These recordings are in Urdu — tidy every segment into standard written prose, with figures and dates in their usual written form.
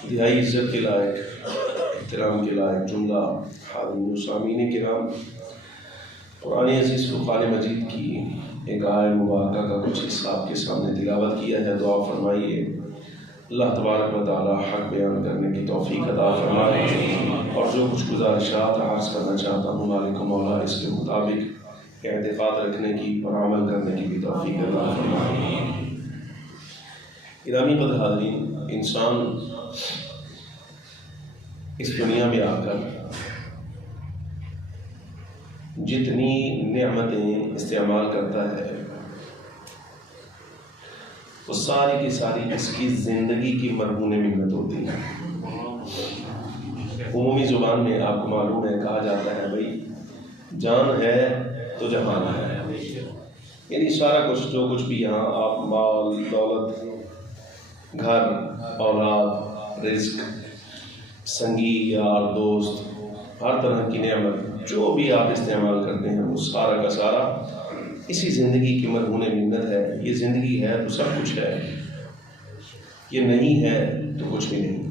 انتہائی عزت کے لائق، احترام کے لائق جملہ حاضرین و سامعین کرام، قرآن عزیز فرقان مجید کی ایک آیت مبارکہ کا کچھ حصہ آپ کے سامنے تلاوت کیا ہے۔ دعا فرمائیے اللہ تبارک و تعالی حق بیان کرنے کی توفیق عطا فرمائے، اور جو کچھ گزارشات عرض کرنا چاہتا ہوں مالک و مولا اس کے مطابق اعتقاد رکھنے کی اور عمل کرنے کی بھی توفیق عطا فرمائے۔ گرامی قدر حاضرین، انسان اس دنیا میں آ کر جتنی نعمتیں استعمال کرتا ہے وہ ساری کی ساری اس کی زندگی کی مرہون منت ہوتی ہے۔ عمومی زبان میں آپ کو معلوم ہے کہا جاتا ہے بھائی جان ہے تو جہان ہے، یعنی سارا کچھ جو کچھ بھی یہاں آپ مال دولت، گھر، اولاد، رزق، سنگی، یار، دوست، ہر طرح کی نعمت جو بھی آپ استعمال کرتے ہیں وہ سارا کا سارا اسی زندگی کی مرہون منت ہے۔ یہ زندگی ہے تو سب کچھ ہے، یہ نہیں ہے تو کچھ بھی نہیں۔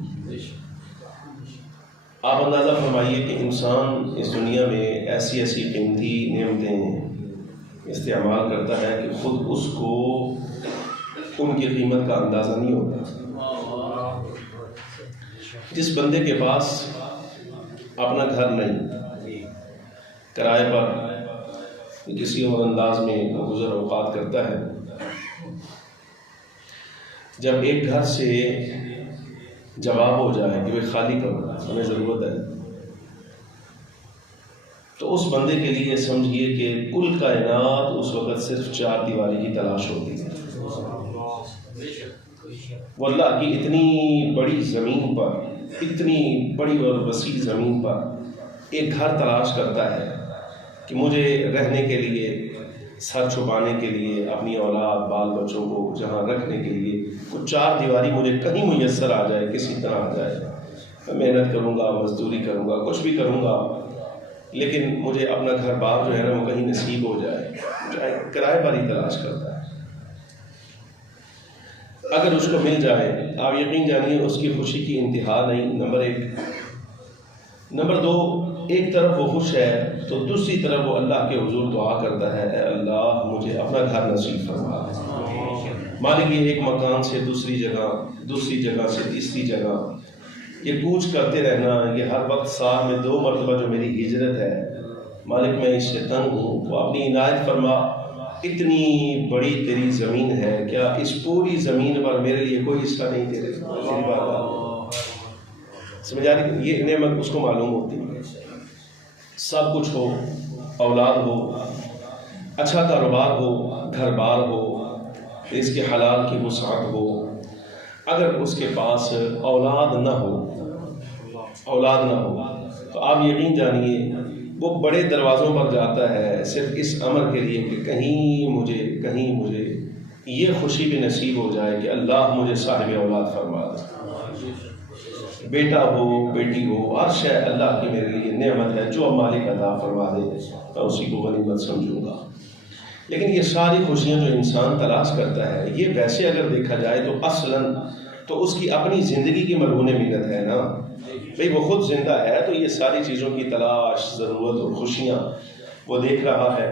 آپ اندازہ فرمائیے کہ انسان اس دنیا میں ایسی ایسی قیمتی نعمتیں استعمال کرتا ہے کہ خود اس کو ان کی قیمت کا اندازہ نہیں ہوتا۔ جس بندے کے پاس اپنا گھر نہیں، کرائے پر کسی اور انداز میں گزر اوقات کرتا ہے، جب ایک گھر سے جواب ہو جائے کہ وہ خالی کرو ہمیں ضرورت ہے، تو اس بندے کے لیے سمجھیے کہ کل کائنات اس وقت صرف چار دیواری کی تلاش ہوتی ہے۔ وہ اللہ کی اتنی بڑی زمین پر، اتنی بڑی اور وسیع زمین پر ایک گھر تلاش کرتا ہے کہ مجھے رہنے کے لیے، سر چھپانے کے لیے، اپنی اولاد بال بچوں کو جہاں رکھنے کے لیے وہ چار دیواری مجھے کہیں میسر آ جائے، کسی طرح آ جائے۔ میں محنت کروں گا، مزدوری کروں گا، کچھ بھی کروں گا، لیکن مجھے اپنا گھر بار جو ہے نا وہ کہیں نصیب ہو جائے، چاہے کرائے پر ہی تلاش کرتا ہے۔ اگر اس کو مل جائے آپ یقین جانیے اس کی خوشی کی انتہا نہیں، نمبر ایک۔ نمبر دو، ایک طرف وہ خوش ہے تو دوسری طرف وہ اللہ کے حضور دعا کرتا ہے اے اللہ مجھے اپنا گھر نصیب فرما۔ مالک یہ ایک مکان سے دوسری جگہ، دوسری جگہ سے تیسری جگہ یہ کوچ کرتے رہنا، یہ ہر وقت سال میں 2 مرتبہ جو میری ہجرت ہے، مالک میں اس سے تنگ ہوں، تو اپنی عنایت فرما، اتنی بڑی تیری زمین ہے، کیا اس پوری زمین پر میرے لیے کوئی حصہ نہیں تیرے؟ سمجھ آ رہی؟ یہ نعمت اس کو معلوم ہوتی ہے۔ سب کچھ ہو، اولاد ہو، اچھا کاروبار ہو، گھر بار ہو، اس کے حلال کی وسعت ہو، اگر اس کے پاس اولاد نہ ہو تو آپ یقین جانیے وہ بڑے دروازوں پر جاتا ہے صرف اس امر کے لیے کہ کہیں مجھے یہ خوشی بھی نصیب ہو جائے کہ اللہ مجھے صاحب اولاد فرما دے۔ بیٹا ہو، بیٹی ہو، ہر شے اللہ کی میرے لیے نعمت ہے، جو مالک عطا فرما دے میں اسی کو غنیمت سمجھوں گا۔ لیکن یہ ساری خوشیاں جو انسان تلاش کرتا ہے یہ ویسے اگر دیکھا جائے تو اصلاً تو اس کی اپنی زندگی کی مرہون منت ہے نا۔ بھئی وہ خود زندہ ہے تو یہ ساری چیزوں کی تلاش، ضرورت اور خوشیاں وہ دیکھ رہا ہے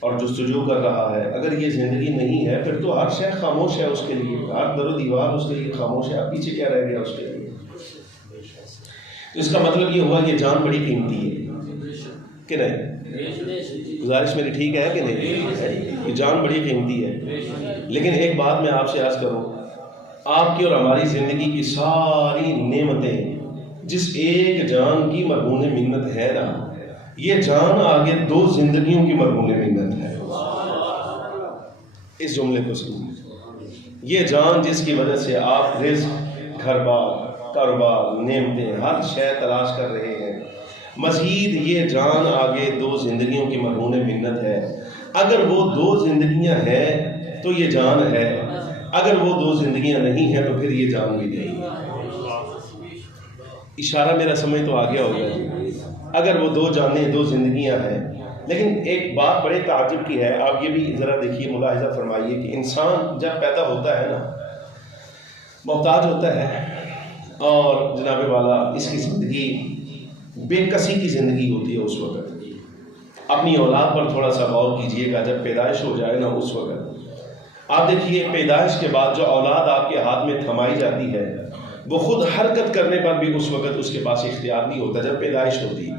اور جستجو کر رہا ہے۔ اگر یہ زندگی نہیں ہے پھر تو ہر شے خاموش ہے اس کے لیے، ہر در و دیوار اس کے لیے خاموش ہے، پیچھے کیا رہ گیا اس کے لیے؟ تو اس کا مطلب یہ ہوا کہ جان بڑی قیمتی ہے کہ نہیں؟ گزارش میری ٹھیک ہے کہ نہیں؟ یہ جان بڑی قیمتی ہے۔ لیکن ایک بات میں آپ سے عرض کروں، آپ کی اور ہماری زندگی کی ساری نعمتیں جس ایک جان کی مرہون منت ہے نا، یہ جان آگے 2 زندگیوں کی مرہون منت ہے۔ اس جملے کو سنیے، یہ جان جس کی وجہ سے آپ رزق، گھر بار، کاروبار، نعمتیں، ہر شے تلاش کر رہے ہیں، مزید یہ جان آگے 2 زندگیوں کی مرہون منت ہے۔ اگر وہ 2 زندگیاں ہیں تو یہ جان ہے، اگر وہ 2 زندگیاں نہیں ہیں تو پھر یہ جان بھی نہیں۔ اشارہ میرا سمجھ تو آ گیا ہوگا جی۔ اگر وہ 2 جانیں، 2 زندگیاں ہیں، لیکن ایک بات بڑے تعجب کی ہے، آپ یہ بھی ذرا دیکھیے، ملاحظہ فرمائیے کہ انسان جب پیدا ہوتا ہے نا محتاج ہوتا ہے، اور جناب والا اس کی زندگی بے کسی کی زندگی ہوتی ہے اس وقت. اپنی اولاد پر تھوڑا سا غور کیجئے گا. جب پیدائش ہو جائے نا اس وقت آپ دیکھیے پیدائش کے بعد جو اولاد آپ کے ہاتھ میں تھمائی جاتی ہے وہ خود حرکت کرنے پر بھی اس وقت اس کے پاس اختیار نہیں ہوتا. جب پیدائش ہوتی ہے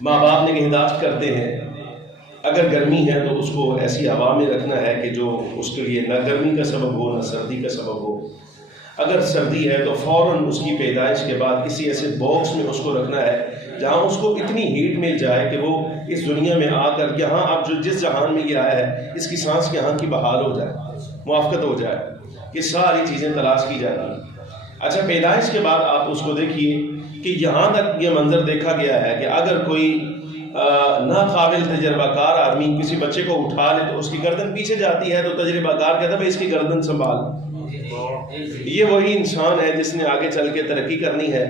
ماں باپ نگہداشت کرتے ہیں. اگر گرمی ہے تو اس کو ایسی ہوا میں رکھنا ہے کہ جو اس کے لیے نہ گرمی کا سبب ہو نہ سردی کا سبب ہو. اگر سردی ہے تو فوراً اس کی پیدائش کے بعد کسی ایسے باکس میں اس کو رکھنا ہے جہاں اس کو اتنی ہیٹ مل جائے کہ وہ اس دنیا میں آ کر یہاں اب جو جس جہان میں یہ آیا ہے اس کی سانس یہاں کی بحال ہو جائے, موافقت ہو جائے. یہ ساری چیزیں تلاش کی جاتی ہیں. اچھا پیدائش کے بعد آپ اس کو دیکھیے کہ یہاں تک یہ منظر دیکھا گیا ہے کہ اگر کوئی ناقابل تجربہ کار آدمی کسی بچے کو اٹھا لے تو اس کی گردن پیچھے جاتی ہے تو تجربہ کار کہتا ہے اس کی گردن سنبھال. یہ وہی انسان ہے جس نے آگے چل کے ترقی کرنی ہے,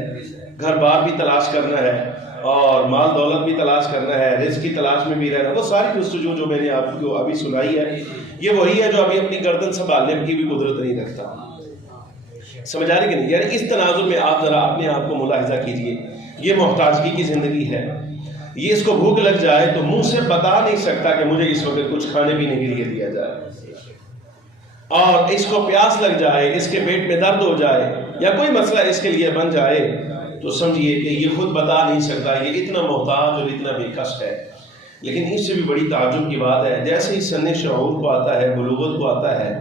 گھر بار بھی تلاش کرنا ہے اور مال دولت بھی تلاش کرنا ہے, رزق کی تلاش میں بھی رہنا. وہ ساری جستجو جو میں نے آپ کو ابھی سنائی ہے یہ وہی ہے جو ابھی اپنی گردن سنبھالنے کی بھی قدرت نہیں رکھتا. سمجھ آ رہی کہ نہیں؟ یعنی اس تناظر میں آپ ذرا اپنے آپ کو ملاحظہ کیجئے. یہ محتاجگی کی زندگی ہے. یہ اس کو بھوک لگ جائے تو منہ سے بتا نہیں سکتا کہ مجھے اس وقت کچھ کھانے پینے کے لیے دیا جائے, اور اس کو پیاس لگ جائے, اس کے پیٹ میں درد ہو جائے یا کوئی مسئلہ اس کے لیے بن جائے تو سمجھیے کہ یہ خود بتا نہیں سکتا. یہ اتنا محتاج اور اتنا بے کس ہے. لیکن اس سے بھی بڑی تعجب کی بات ہے جیسے ہی سن شعور کو آتا ہے, بلوغت کو آتا ہے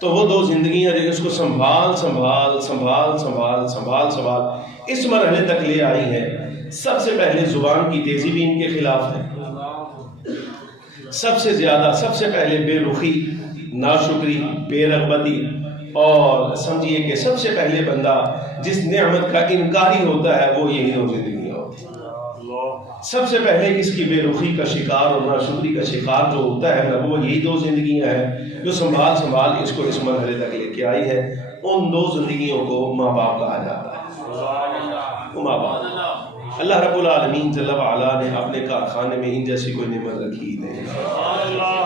تو وہ دو زندگیاں جو اس کو سنبھال سنبھال سنبھال سنبھال سنبھال سنبھال اس مرحلے تک لے آئی ہیں. سب سے پہلے زبان کی تیزی بھی ان کے خلاف ہے. سب سے زیادہ سب سے پہلے بے رخی, ناشکری, بے رغبتی, اور سمجھیے کہ سب سے پہلے بندہ جس نعمت کا انکاری ہوتا ہے وہ یہی دو زندگیاں ہوتی ہیں. سب سے پہلے اس کی بے رخی کا شکار اور ناشکری کا شکار جو ہوتا ہے وہ یہی دو زندگیاں ہیں جو سنبھال سنبھال اس کو اس مرحلے تک لے کے آئی ہے. ان دو زندگیوں کو ماں باپ کہا جاتا ہے. وہ ماں باپ اللہ رب العالمین جل وعلا نے اپنے کارخانے میں ان جیسی کوئی نعمت رکھی نہیں.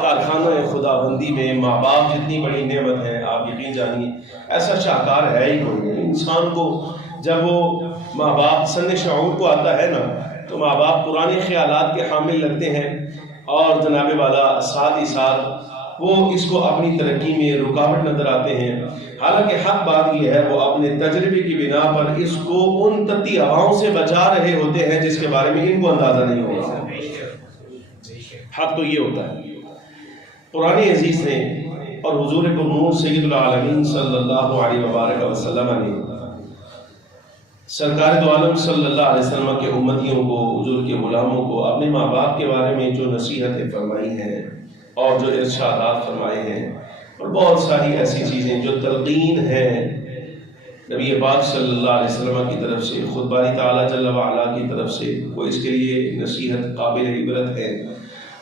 کارخانہ خدا بندی میں ماں باپ جتنی بڑی نعمت ہے آپ یقین جانیے ایسا شاہکار ہے ہی کوئی نہیں. انسان کو جب وہ ماں باپ سن شعور کو آتا ہے نا تو ماں باپ پرانے خیالات کے حامل لگتے ہیں اور جناب والا ساتھ ہی ساتھ وہ اس کو اپنی ترقی میں رکاوٹ نظر آتے ہیں. حالانکہ حق بات یہ ہے وہ اپنے تجربے کی بنا پر اس کو ان تتی ہواؤں سے بچا رہے ہوتے ہیں جس کے بارے میں ان کو اندازہ نہیں ہوگا. حق تو یہ ہوتا ہے. قرآن عزیز نے اور حضور پرنور سید العالمین صلی اللہ علیہ وبارک وسلم نے سرکار دو عالم صلی اللہ علیہ وسلم کے امتیوں کو, حضور کے غلاموں کو اپنے ماں باپ کے بارے میں جو نصیحتیں فرمائی ہیں اور جو ارشادات فرمائے ہیں اور بہت ساری ایسی چیزیں جو تلقین ہیں نبی پاک صلی اللہ علیہ وسلم کی طرف سے, خود باری تعالیٰ جل وعلا کی طرف سے, وہ اس کے لیے نصیحت قابل عبرت ہے.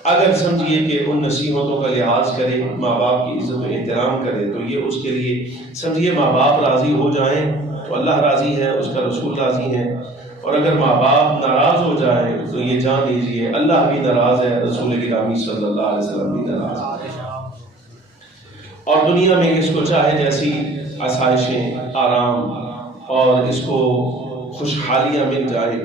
اگر سمجھیے کہ ان نصیحتوں کا لحاظ کرے, ماں باپ کی عزت و احترام کرے تو یہ اس کے لیے سمجھیے ماں باپ راضی ہو جائیں تو اللہ راضی ہے, اس کا رسول راضی ہے. اور اگر ماں باپ ناراض ہو جائیں تو یہ جان لیجیے اللہ بھی ناراض ہے, رسول گرامی صلی اللہ علیہ وسلم بھی ناراض ہے. اور دنیا میں اس کو چاہے جیسی آسائشیں, آرام اور اس کو خوشحالیاں مل جائیں,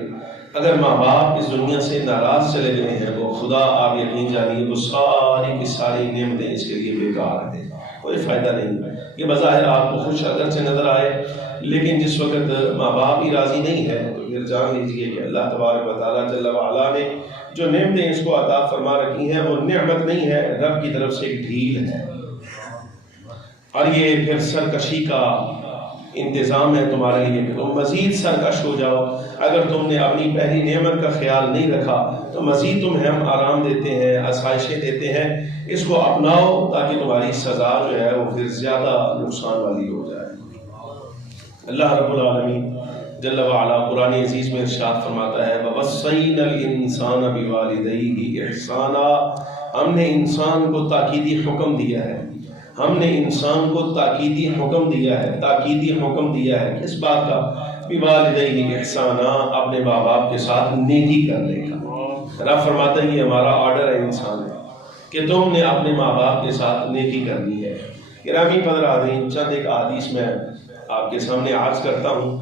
اگر ماں باپ اس دنیا سے ناراض چلے گئے ہیں وہ خدا آپ یقین جانیے وہ ساری کی ساری نعمتیں اس کے لیے بیکار ہیں, کوئی فائدہ نہیں. یہ بظاہر آپ کو خوش اگرچہ نظر آئے لیکن جس وقت ماں باپ ہی راضی نہیں ہے تو پھر جان لیجیے کہ اللہ تبارک و تعالیٰ جل وعلا نے جو نعمتیں اس کو عطا فرما رکھی ہیں وہ نعمت نہیں ہے, رب کی طرف سے ایک ڈھیل ہے. اور یہ پھر سرکشی کا انتظام ہے تمہارے لیے کہ تم مزید سرکش ہو جاؤ. اگر تم نے اپنی پہلی نعمت کا خیال نہیں رکھا تو مزید تمہیں ہم آرام دیتے ہیں, آسائشیں دیتے ہیں, اس کو اپناؤ تاکہ تمہاری سزا جو ہے وہ پھر زیادہ نقصان والی ہو جائے. اللہ رب العالمین جل وعلا قرآن عزیز میں ارشاد فرماتا ہے وَوَصَّيْنَا الْإِنسَانَ بِوَالِدَيْهِ إِحْسَانًا. ہم نے انسان کو تاکیدی حکم دیا ہے, ہم نے انسان کو تاکیدی حکم دیا ہے, تاکیدی حکم دیا ہے کس بات کا؟ بِوَالِدَيْهِ إِحْسَانًا, اپنے ماں باپ کے ساتھ نیکی کرنے کا. رب فرماتا ہے یہ ہمارا آرڈر ہے انسان کہ تم نے اپنے ماں باپ کے ساتھ نیکی کرنی ہے. گرامی قدر حاضرین, چند ایک احادیث میں آپ کے سامنے عرض کرتا ہوں،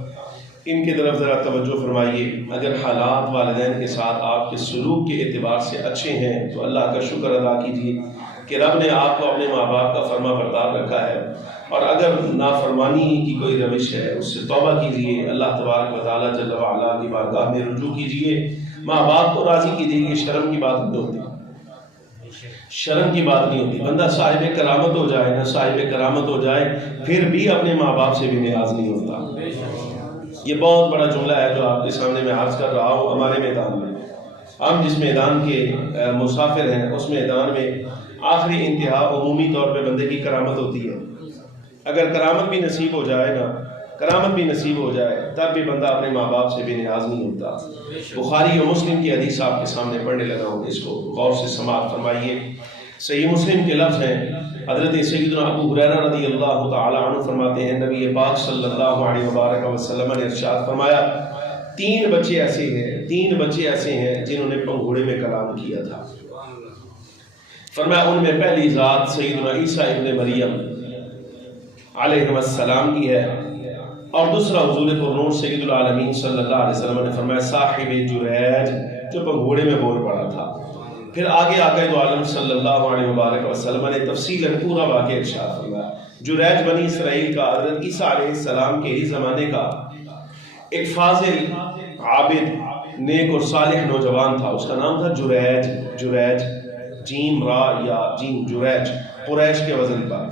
ان کی طرف ذرا توجہ فرمائیے۔ اگر حالات والدین کے ساتھ آپ کے سلوک کے اعتبار سے اچھے ہیں تو اللہ کا شکر ادا کیجیے کہ رب نے آپ کو اپنے ماں باپ کا فرما بردار رکھا ہے، اور اگر نافرمانی کی کوئی روش ہے اس سے توبہ کیجیے، اللہ تبارک و تعالیٰ جل وعلا کی بارگاہ میں رجوع کیجیے، ماں باپ کو راضی کیجیے۔ یہ شرم کی بات نہیں ہوتی، شرم کی بات نہیں ہوتی۔ بندہ صاحب کرامت ہو جائے نہ صاحب کرامت ہو جائے، پھر بھی اپنے ماں باپ سے بھی نیاز نہیں ہوتا۔ یہ بہت بڑا جملہ ہے جو آپ کے سامنے میں عرض کر رہا ہوں۔ ہمارے میدان میں، ہم جس میدان کے مسافر ہیں، اس میدان میں آخری انتہا عمومی طور پہ بندے کی کرامت ہوتی ہے۔ اگر کرامت بھی نصیب ہو جائے نا، کرامت بھی نصیب ہو جائے، تب بھی بندہ اپنے ماں باپ سے بھی نیاز نہیں ہوتا۔ بخاری و مسلم کی حدیث آپ کے سامنے پڑھنے لگا ہوں، اس کو غور سے سماعت فرمائیے۔ صحیح مسلم کے لفظ ہیں، حضرت سیدنا ابو ہریرہ رضی اللہ تعالی عنہ فرماتے ہیں، نبی پاک صلی اللہ علیہ وبارک وسلم نے ارشاد فرمایا، تین بچے ایسے ہیں جنہوں نے پنگھوڑے میں کلام کیا تھا۔ فرمایا ان میں پہلی ذات سیدنا عیسیٰ ابن مریم علیہ السلام کی ہے، اور دوسرا حضور پرنور سید العالمین صلی اللہ علیہ وسلم نے فرمایا صاحب جریج، جو پنگھوڑے میں بول پڑا تھا۔ پھر آگے آقا دو عالم صلی اللہ علیہ وبارک وسلم نے تفصیلاً پورا واقعہ ارشاد فرمایا۔ جریج بنی اسرائیل کا حضرت عیسیٰ علیہ السلام کے ہی زمانے کا ایک فاضل، عابد، نیک اور صالح نوجوان تھا، اس کا نام تھا جریج، جیم را یا جیم جریج، قریش کے وزن پر۔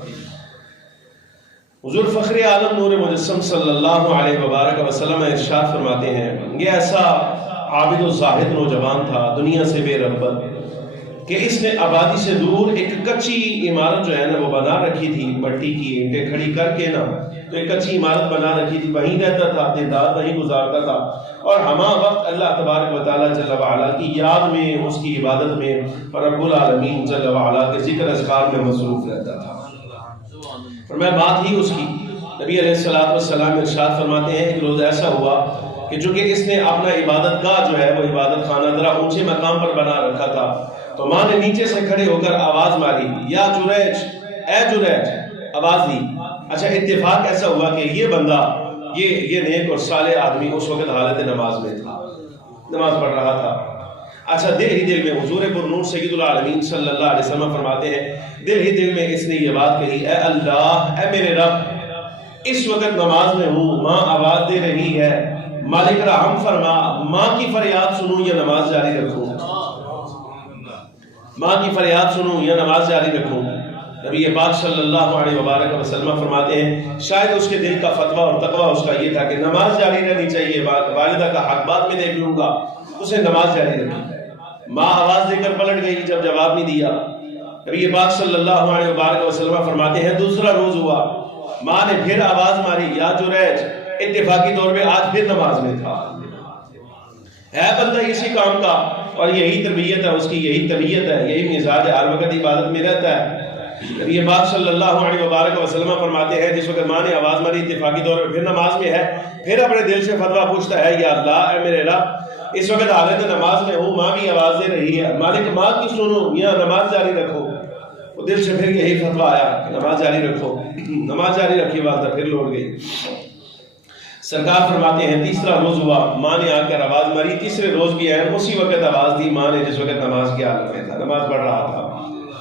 حضور فخر عالم نور مجسم صلی اللہ علیہ وبارک وسلم ارشاد فرماتے ہیں، یہ ایسا عابد و زاہد نوجوان تھا، دنیا سے بے رغبت، کہ اس نے آبادی سے دور ایک کچی عمارت جو ہے نا وہ بنا رکھی تھی، مٹی کی اینٹیں کھڑی کر کے نا، تو ایک کچی عمارت بنا رکھی تھی، وہیں رہتا تھا، دن رات وہیں گزارتا تھا، اور ہمہ وقت اللہ تبارک و تعالیٰ جل وعلا کی یاد میں، اس کی عبادت میں، اور رب العالمین جل وعلا کے ذکر اذکار میں مصروف رہتا تھا۔ اور میں بات ہی اس کی، نبی علیہ السلام ارشاد فرماتے ہیں، ایک روز ایسا ہوا کہ چونکہ اس نے اپنا عبادت گاہ جو ہے وہ عبادت خانہ ذرا اونچے مقام پر بنا رکھا تھا، تو ماں نے نیچے سے کھڑے ہو کر آواز ماری، یا جریج، اے جریج، آواز دی۔ اچھا اتفاق ایسا ہوا کہ یہ بندہ، یہ نیک اور صالح آدمی اس وقت حالت نماز میں تھا، نماز پڑھ رہا تھا۔ اچھا دل ہی دل میں حضور پرنور سید العالمین صلی اللہ علیہ وسلم فرماتے ہیں، دل ہی دل میں اس نے یہ بات کہی، اے اللہ، اے میرے رب، اس وقت نماز میں ہوں، ماں آواز دے رہی ہے، مالک رحم فرما، ماں کی فریاد سنوں یا نماز جاری رکھوں، ماں کی فریاد سنوں یا نماز جاری رکھوں۔ نبی پاک صلی اللہ علیہ وبارک وسلم فرماتے ہیں، شاید اس کے دل کا فتویٰ اور تقویٰ اس کا یہ تھا کہ نماز جاری رہنی چاہیے، والدہ کا حق بعد میں دیکھ لوں گا، اسے نماز جاری رکھی۔ ماں آواز دے کر پلٹ گئی، جب جواب نہیں دیا، نبی پاک صلی اللہ علیہ وبارک وسلم فرماتے ہیں، دوسرا روز ہوا، ماں نے پھر آواز ماری، یا جریج، اتفاقی طور پہ آج پھر نماز میں تھا، ہے بندہ اسی کام کا، اور یہی تربیت ہے اس کی، یہی طبیعت ہے، یہی مزاج ہے، ہر وقت عبادت میں رہتا ہے۔ نبی پاک صلی اللہ علیہ وبارک وسلم فرماتے ہیں، جس وقت ماں نے آواز ماری اتفاقی طور پر پھر نماز میں ہے، پھر اپنے دل سے فتویٰ پوچھتا ہے، یا اللہ، اے میرے رب، اس وقت حالت نماز میں ہوں، ماں بھی آواز دے رہی ہے، مالک ماں کی سنوں یا نماز جاری رکھو۔ وہ دل سے پھر یہی فتویٰ آیا کہ نماز جاری رکھو، نماز جاری رکھی، والدہ پھر لوٹ گئی۔ سرکار فرماتے ہیں، تیسرا روز ہوا، ماں نے آ کر آواز ماری، تیسرے روز بھی ہے، اسی وقت آواز دی ماں نے جس وقت نماز کی حالت میں تھا، نماز پڑھ رہا تھا،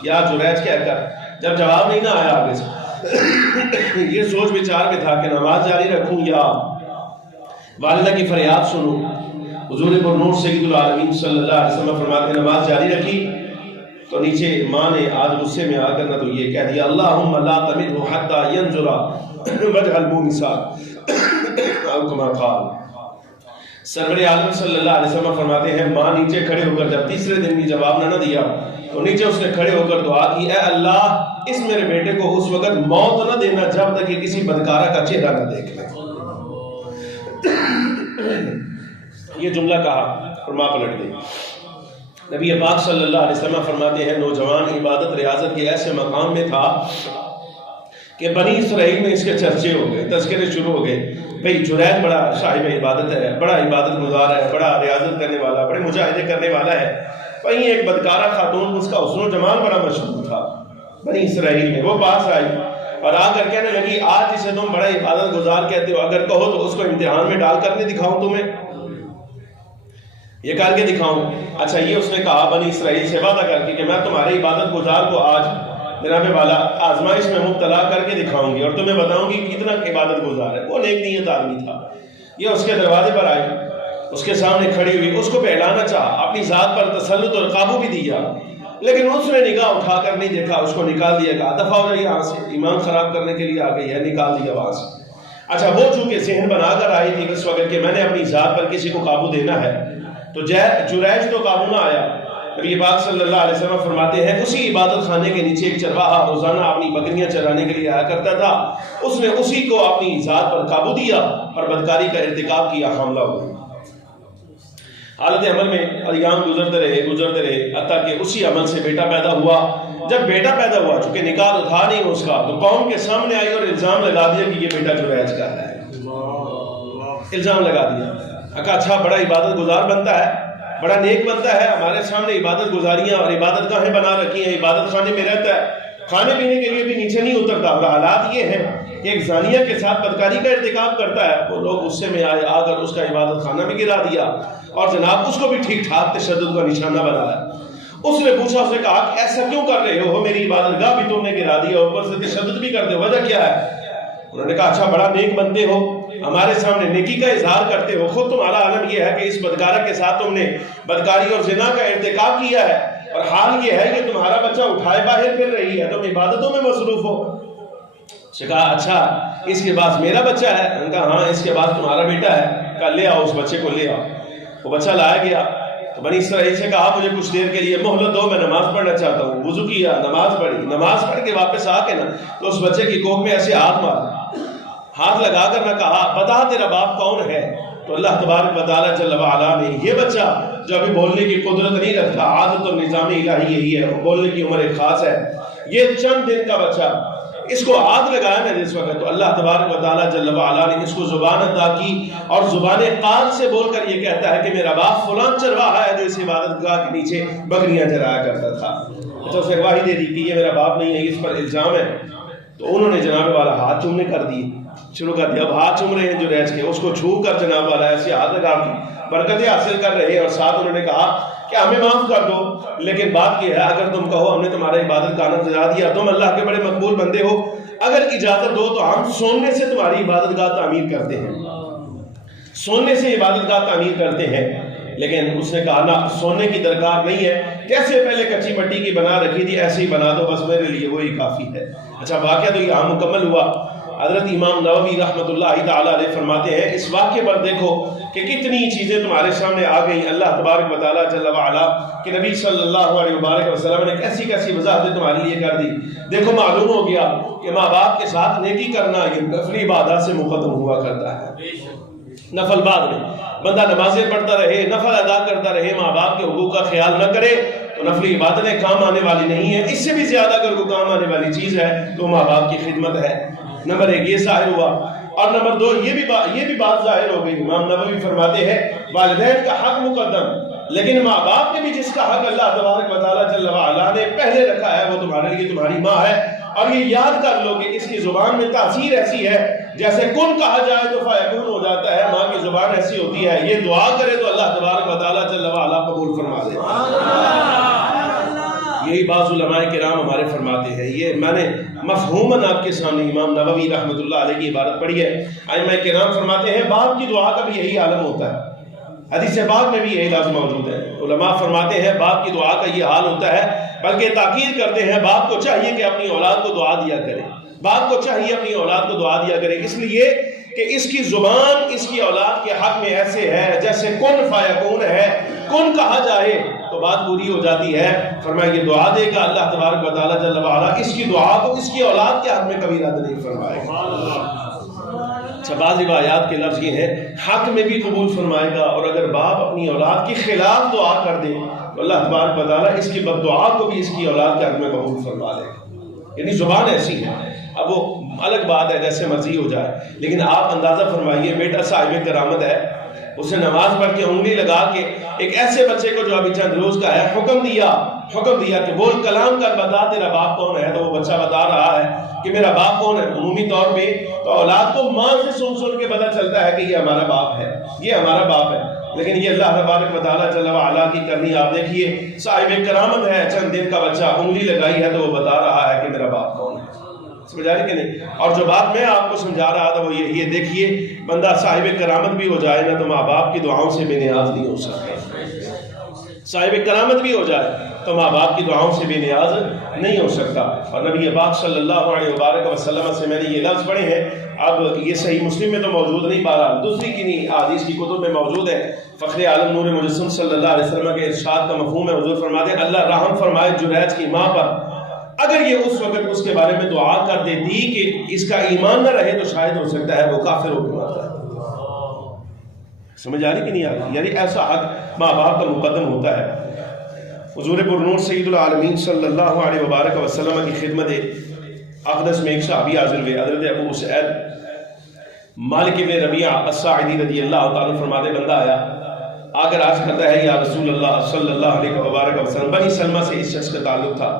یا جریج کہہ کر۔ جب جواب نہیں نہ آیا آگے سے، یہ سوچ بچار میں تھا کہ نماز جاری رکھوں یا والدہ کی فریاد سنوں۔ حضور پرنور سید العالمین صلی اللہ علیہ وسلم فرماتے ہیں، نماز جاری رکھی، تو نیچے ماں نے آج غصے میں آ کر نہ تو یہ کہہ دیا، اللہم لا تمدہ حتی ینظر وجہ المومسات او کما قال۔ سرور عالم صلی اللہ علیہ وسلم فرماتے ہیں، ماں نیچے کھڑے ہو کر جب تیسرے دن بھی جواب نہ دیا تو نیچے اس نے کھڑے ہو کر دعا کی، اے اللہ، اس میرے بیٹے کو اس وقت موت نہ دینا جب تک یہ کسی بدکارہ کا چہرہ نہ دیکھ لے۔ یہ جملہ کہا اور ماں پلٹ گئی۔ نبی پاک صلی اللہ علیہ وسلم فرماتے ہیں، نوجوان عبادت ریاضت کے ایسے مقام میں تھا کہ بنی اسرائیل میں اس کے چرچے ہو گئے، تذکرے شروع ہو گئے، بھئی جریج بڑا صاحب عبادت ہے، بڑا عبادت گزار ہے، بڑا ریاضت کرنے والا، بڑے مجاہدے کرنے والا ہے۔ وہیں ایک بدکارہ خاتون، اس کا حسن و جمال بڑا مشہور تھا بنی اسرائیل میں، وہ پاس آئی اور آ کر کہنے لگی آج اسے تم بڑا عبادت گزار کہتے ہو، اگر کہو تو اس کو امتحان میں ڈال کر نہیں دکھاؤں تمہیں، یہ کر کے دکھاؤں؟ اچھا یہ اس نے کہا بنی اسرائیل سے وعدہ کر کے کہ میں تمہارے عبادت گزار کو آج جناب والا آزمائش میں مبتلا کر کے دکھاؤں گی اور تمہیں بتاؤں گی کتنا عبادت گزار ہے۔ وہ نیک نیت آدمی تھا، یہ اس کے دروازے پر آئی، اس کے سامنے کھڑی ہوئی، اس کو بہلانا چاہا، اپنی ذات پر تسلط اور قابو بھی دیا، لیکن اس نے نگاہ اٹھا کر نہیں دیکھا، اس کو نکال دیا، کہا دفع ہو جائے یہاں سے، ایمان خراب کرنے کے لیے آ گئی ہے، نکال دیا وہاں سے۔ اچھا وہ چونکہ ذہن بنا کر آئی تھی اس وقت کہ میں نے اپنی ذات پر کسی کو قابو دینا ہے، تو جریج تو قابو نہ آیا۔ نبی پاک صلی اللہ علیہ وسلم فرماتے ہیں اسی عبادت خانے کے نیچے ایک چرواہا روزانہ اپنی بکریاں چرانے کے لیے آیا کرتا تھا، اس نے اسی کو اپنی ذات پر قابو دیا اور بدکاری کا ارتکاب کیا، حاملہ ہوا۔ حالت عمل میں ایام گزرتے رہے حتیٰ کہ اسی عمل سے بیٹا پیدا ہوا۔ جب بیٹا پیدا ہوا چونکہ نکاح تھا نہیں اس کا، تو قوم کے سامنے آئی اور الزام لگا دیا کہ یہ بیٹا جریج کا ہے، الزام لگا دیا۔ کہا اچھا بڑا عبادت گزار بنتا ہے، بڑا نیک بنتا ہے، ہمارے سامنے عبادت گزاریاں اور عبادت گاہیں بنا رکھی ہیں، عبادت خانے میں رہتا ہے، کھانے پینے کے لیے بھی نیچے نہیں اترتا۔ اور حالات یہ ہیں کہ ایک زانیہ کے ساتھ بدکاری کا ارتکاب کرتا ہے، وہ لوگ غصے میں آئے، آ کر اس کا عبادت خانہ بھی گرا دیا اور جناب اس کو بھی ٹھیک ٹھاک تشدد کا نشانہ بنایا۔ اس نے پوچھا، اس نے کہا کہ ایسا کیوں کر رہے ہو، میری عبادت گاہ بھی تم نے گرا دیا، اوپر سے تشدد بھی کرتے ہو، وجہ کیا ہے؟ انہوں نے کہا اچھا بڑا نیک بنتے ہو، ہمارے سامنے نیکی کا اظہار کرتے ہو، خود تمہارا عالم یہ ہے کہ اس بدکارہ کے ساتھ تم نے بدکاری اور زنا کا ارتکاب کیا ہے، اور حال یہ ہے کہ تمہارا بچہ اٹھائے باہر پھر رہی ہے، تم عبادتوں میں مصروف ہو۔ اس نے کہا اچھا اس کے بعد میرا بچہ ہے؟ انہوں نے کہا ہاں اس کے بعد تمہارا بیٹا ہے۔ کہا لے آؤ اس بچے کو، لے آؤ۔ وہ بچہ لایا گیا تو بنی اسرائیل سے کہا مجھے کچھ دیر کے لیے مہلت دو، میں نماز پڑھنا چاہتا ہوں۔ وضو کیا، نماز پڑھی، نماز پڑھ کے واپس آ کے نا تو اس بچے کی کوکھ میں ایسے ہاتھ مارا، ہاتھ لگا کر نہ کہا بتا تیرا باپ کون ہے؟ تو اللہ تبارک و تعالیٰ جل وعلا نے یہ بچہ جو ابھی بولنے کی قدرت نہیں رکھتا، عادت اور نظام الہی یہی ہے، بولنے کی عمر ایک خاص ہے، یہ چند دن کا بچہ، اس کو ہاتھ لگایا میں جس وقت، تو اللہ تبارک و تعالیٰ جل وعلا نے اس کو زبان عطا کی اور زبان قال سے بول کر یہ کہتا ہے کہ میرا باپ فلاں چرواہا ہے جو اس عبادت گاہ کے نیچے بکریاں چرایا کرتا تھا۔ اچھا اسے گواہی دے دی کہ یہ میرا باپ نہیں ہے، اس پر الزام ہے۔ تو انہوں نے جناب والا ہاتھ چومنے کر دی، شروع کر دیا، اب ہاتھ چوم رہے ہیں جو ریچ کے، اس کو چھو کر جناب والا ایسے ہاتھ لگا دی، برکتیں حاصل کر رہے ہیں، اور ساتھ انہوں نے کہا کہ ہمیں معاف کر دو، لیکن بات یہ ہے اگر تم کہو ہم نے تمہارا عبادت گاہ سجا دیا، تم اللہ کے بڑے مقبول بندے ہو، اگر اجازت دو تو ہم سونے سے تمہاری عبادت گاہ تعمیر کرتے ہیں، سونے سے عبادت گاہ تعمیر کرتے ہیں۔ لیکن اس نے کہا نہ، سونے کی درکار نہیں ہے، کیسے پہلے کچی مٹی کی بنا رکھی تھی ایسے ہی بنا دو، بس میرے لیے وہی کافی ہے۔ اچھا واقعہ تو یہاں مکمل ہوا۔ حضرت امام نووی رحمۃ اللہ تعالیٰ علیہ فرماتے ہیں اس واقعے پر دیکھو کہ کتنی چیزیں تمہارے سامنے آ گئیں، اللہ تبارک و تعالیٰ جل وعلا کہ نبی صلی اللہ علیہ وبارک وسلم نے کیسی کیسی وضاحتیں تمہارے لیے کر دی۔ دیکھو معلوم ہو گیا کہ ماں باپ کے ساتھ نیکی کرنا یہ نفلی عبادات سے مقدم ہوا کرتا ہے۔ نفل بعد میں بندہ نمازیں پڑھتا رہے، نفل ادا کرتا رہے، ماں باپ کے حقوق کا خیال نہ کرے تو نفلی عبادتیں کام آنے والی نہیں ہیں۔ اس سے بھی زیادہ اگر کوئی کام آنے والی چیز ہے تو ماں باپ کی خدمت ہے۔ نمبر ایک یہ ظاہر ہوا، اور نمبر دو یہ بھی بات ظاہر ہو گئی، امام نووی فرماتے ہیں والدین کا حق مقدم، لیکن ماں باپ نے بھی جس کا حق اللہ تبارک و تعالیٰ جل وعلا نے پہلے رکھا ہے وہ تمہارے لیے تمہاری ماں ہے۔ اور یہ یاد کر لو کہ اس کی زبان میں تاثیر ایسی ہے جیسے کن کہا جائے تو فیکون ہو جاتا ہے، ماں کی زبان ایسی ہوتی ہے، یہ دعا کرے تو اللہ تبارک و تعالیٰ جل وعلا قبول فرما دے۔ یہی بعض علماء کرام ہمارے فرماتے ہیں، یہ میں نے مفہوماً آپ کے سامنے امام نووی رحمۃ اللہ علیہ کی عبارت پڑھی ہے۔ ائمہ کرام فرماتے ہیں باپ کی دعا کا بھی یہی عالم ہوتا ہے، حدیث پاک میں بھی یہی لفظ موجود ہے۔ علماء فرماتے ہیں باپ کی دعا کا یہ حال ہوتا ہے، بلکہ تاکید کرتے ہیں باپ کو چاہیے کہ اپنی اولاد کو دعا دیا کرے، باپ کو چاہیے اپنی اولاد کو دعا دیا کرے، اس لیے کہ اس کی زبان اس کی اولاد کے حق میں ایسے ہے جیسے کن فیکون ہے، کن کہا جائے تو بات پوری ہو جاتی ہے۔ فرمایا یہ دعا دے گا اللہ تبارک و تعالیٰ جل وعلا اس کی دعا کو اس کی اولاد کے حق میں کبھی رد نہیں فرمائے گا۔ اچھا بعض روایات کے لفظ یہ ہیں حق میں بھی قبول فرمائے گا، اور اگر باپ اپنی اولاد کے خلاف دعا کر دے تو اللہ تبارک و تعالیٰ اس کی بد دعا کو بھی اس کی اولاد کے حق میں قبول فرما لے گا۔ یعنی زبان ایسی ہے، اب وہ الگ بات ہے جیسے مرضی ہو جائے، لیکن آپ اندازہ فرمائیے بیٹا صاحب کرامت ہے، اسے نماز پڑھ کے انگلی لگا کے ایک ایسے بچے کو جو ابھی چند روز کا ہے حکم دیا کہ بول کلام کر، بتا تیرا باپ کون ہے. تو وہ بچہ بتا رہا ہے کہ میرا باپ کون ہے. عمومی طور پہ تو اولاد کو ماں سے سن کے پتہ چلتا ہے کہ یہ ہمارا باپ ہے، یہ ہمارا باپ ہے. لیکن یہ اللہ تبارک و تعالیٰ جل وعلا کی کرنی آپ دیکھیے، صاحب کرامت ہے، چند دن کا بچہ انگلی لگائی ہے تو وہ بتا رہا ہے کہ میرا باپ کون ہے. سمجھا رہی کہ نہیں؟ اور جو بات میں آپ کو سمجھا رہا تھا وہ یہ دیکھیے، بندہ صاحب کرامت بھی ہو جائے نا تو ماں باپ کی دعاؤں سے بے نیاز نہیں ہو سکتا. صاحب کرامت بھی ہو جائے تو ماں باپ کی دعاؤں سے بے نیاز نہیں ہو سکتا. اور نبی پاک صلی اللہ علیہ وبارک وسلم سے میں نے یہ لفظ پڑھے ہیں، اب یہ صحیح مسلم میں تو موجود نہیں، بہرحال دوسری کنی حدیث کی کتب میں موجود ہے. فخر عالم نور مجسم صلی اللہ علیہ وسلم کے ارشاد کا مفہوم ہے. حضور فرماتے ہیں اللہ رحم فرمائے جریج کی ماں پر، اگر یہ اس وقت اس کے بارے میں دعا کر دیتی کہ اس کا ایمان نہ رہے تو شاید ہو سکتا ہے وہ کافر ہو کے مارتا ہے. سمجھ آ رہی کہ نہیں آ رہی؟ یعنی ایسا حق ماں باپ کا مقدم ہوتا ہے. حضور پرنور سید العالمین صلی اللہ علیہ وبارک وسلم کی خدمت اقدس میں ایک صحابی حاضر ہوئے، حضرت ابو سعید مالک بن ربیعہ الساعدی رضی اللہ تعالیٰ فرماتے بندہ آیا آ کر عرض کرتا ہے یا رسول اللہ صلی اللہ علیہ وبارک وسلم، بنی سلمہ سے اس شخص کا تعلق تھا.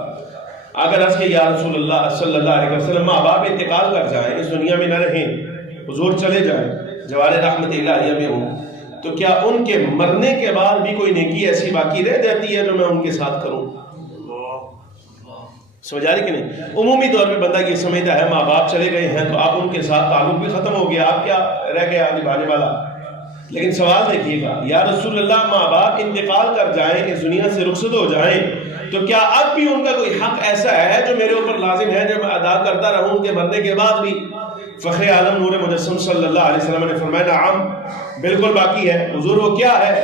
اگر عرض کہ یا رسول اللہ صلی اللہ علیہ وسلم ماں باپ انتقال کر جائیں، اس دنیا میں نہ رہیں، حضور چلے جائیں، جوار رحمت الہیہ میں ہوں، تو کیا ان کے مرنے کے بعد بھی کوئی نیکی ایسی باقی رہ جاتی ہے جو میں ان کے ساتھ کروں؟ سمجھا رہی کہ نہیں؟ عمومی طور پہ بندہ یہ سمجھتا ہے ماں باپ چلے گئے ہیں تو اب ان کے ساتھ تعلق بھی ختم ہو گیا، اب کیا رہ گیا نبھانے والا. لیکن سوال دیکھیے گا، یا رسول اللہ ماں باپ انتقال کر جائیں، اس دنیا سے رخصت ہو جائیں، تو کیا اب بھی ان کا کوئی حق ایسا ہے جو میرے اوپر لازم ہے جو میں ادا کرتا رہوں ان کے مرنے کے بعد بھی؟ فخر عالم نور مجسم صلی اللہ علیہ وسلم نے فرمایا نعم، بالکل باقی ہے. حضور وہ کیا ہے؟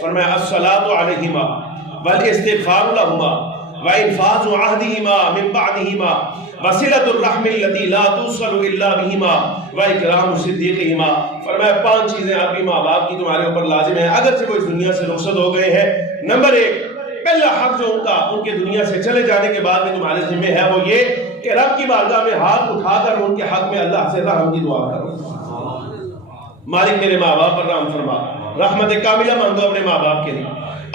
فرمایا الصلاۃ علیہما والاستغفار لہما وانفاذ عہدہما من بعدہما وصلۃ الرحم التي لا توصل الا بہما واکرام صدیقہما. فرمایا 5 چیزیں اب بھی ماں باپ کی تمہارے اوپر لازم ہیں اگرچہ وہ اس دنیا سے رخصت ہو گئے ہیں. نمبر 1، پہلا حق جو ان کے دنیا سے چلے جانے کے بعد میں تمہارے ذمہ ہے وہ یہ کہ رب کی بارگاہ میں ہاتھ اٹھا کر ان کے حق میں اللہ سے رحم کی دعا کرو. مالک میرے ماں باپ پر رحم فرما، رحمت کاملہ مانگو اپنے ماں باپ کے لیے.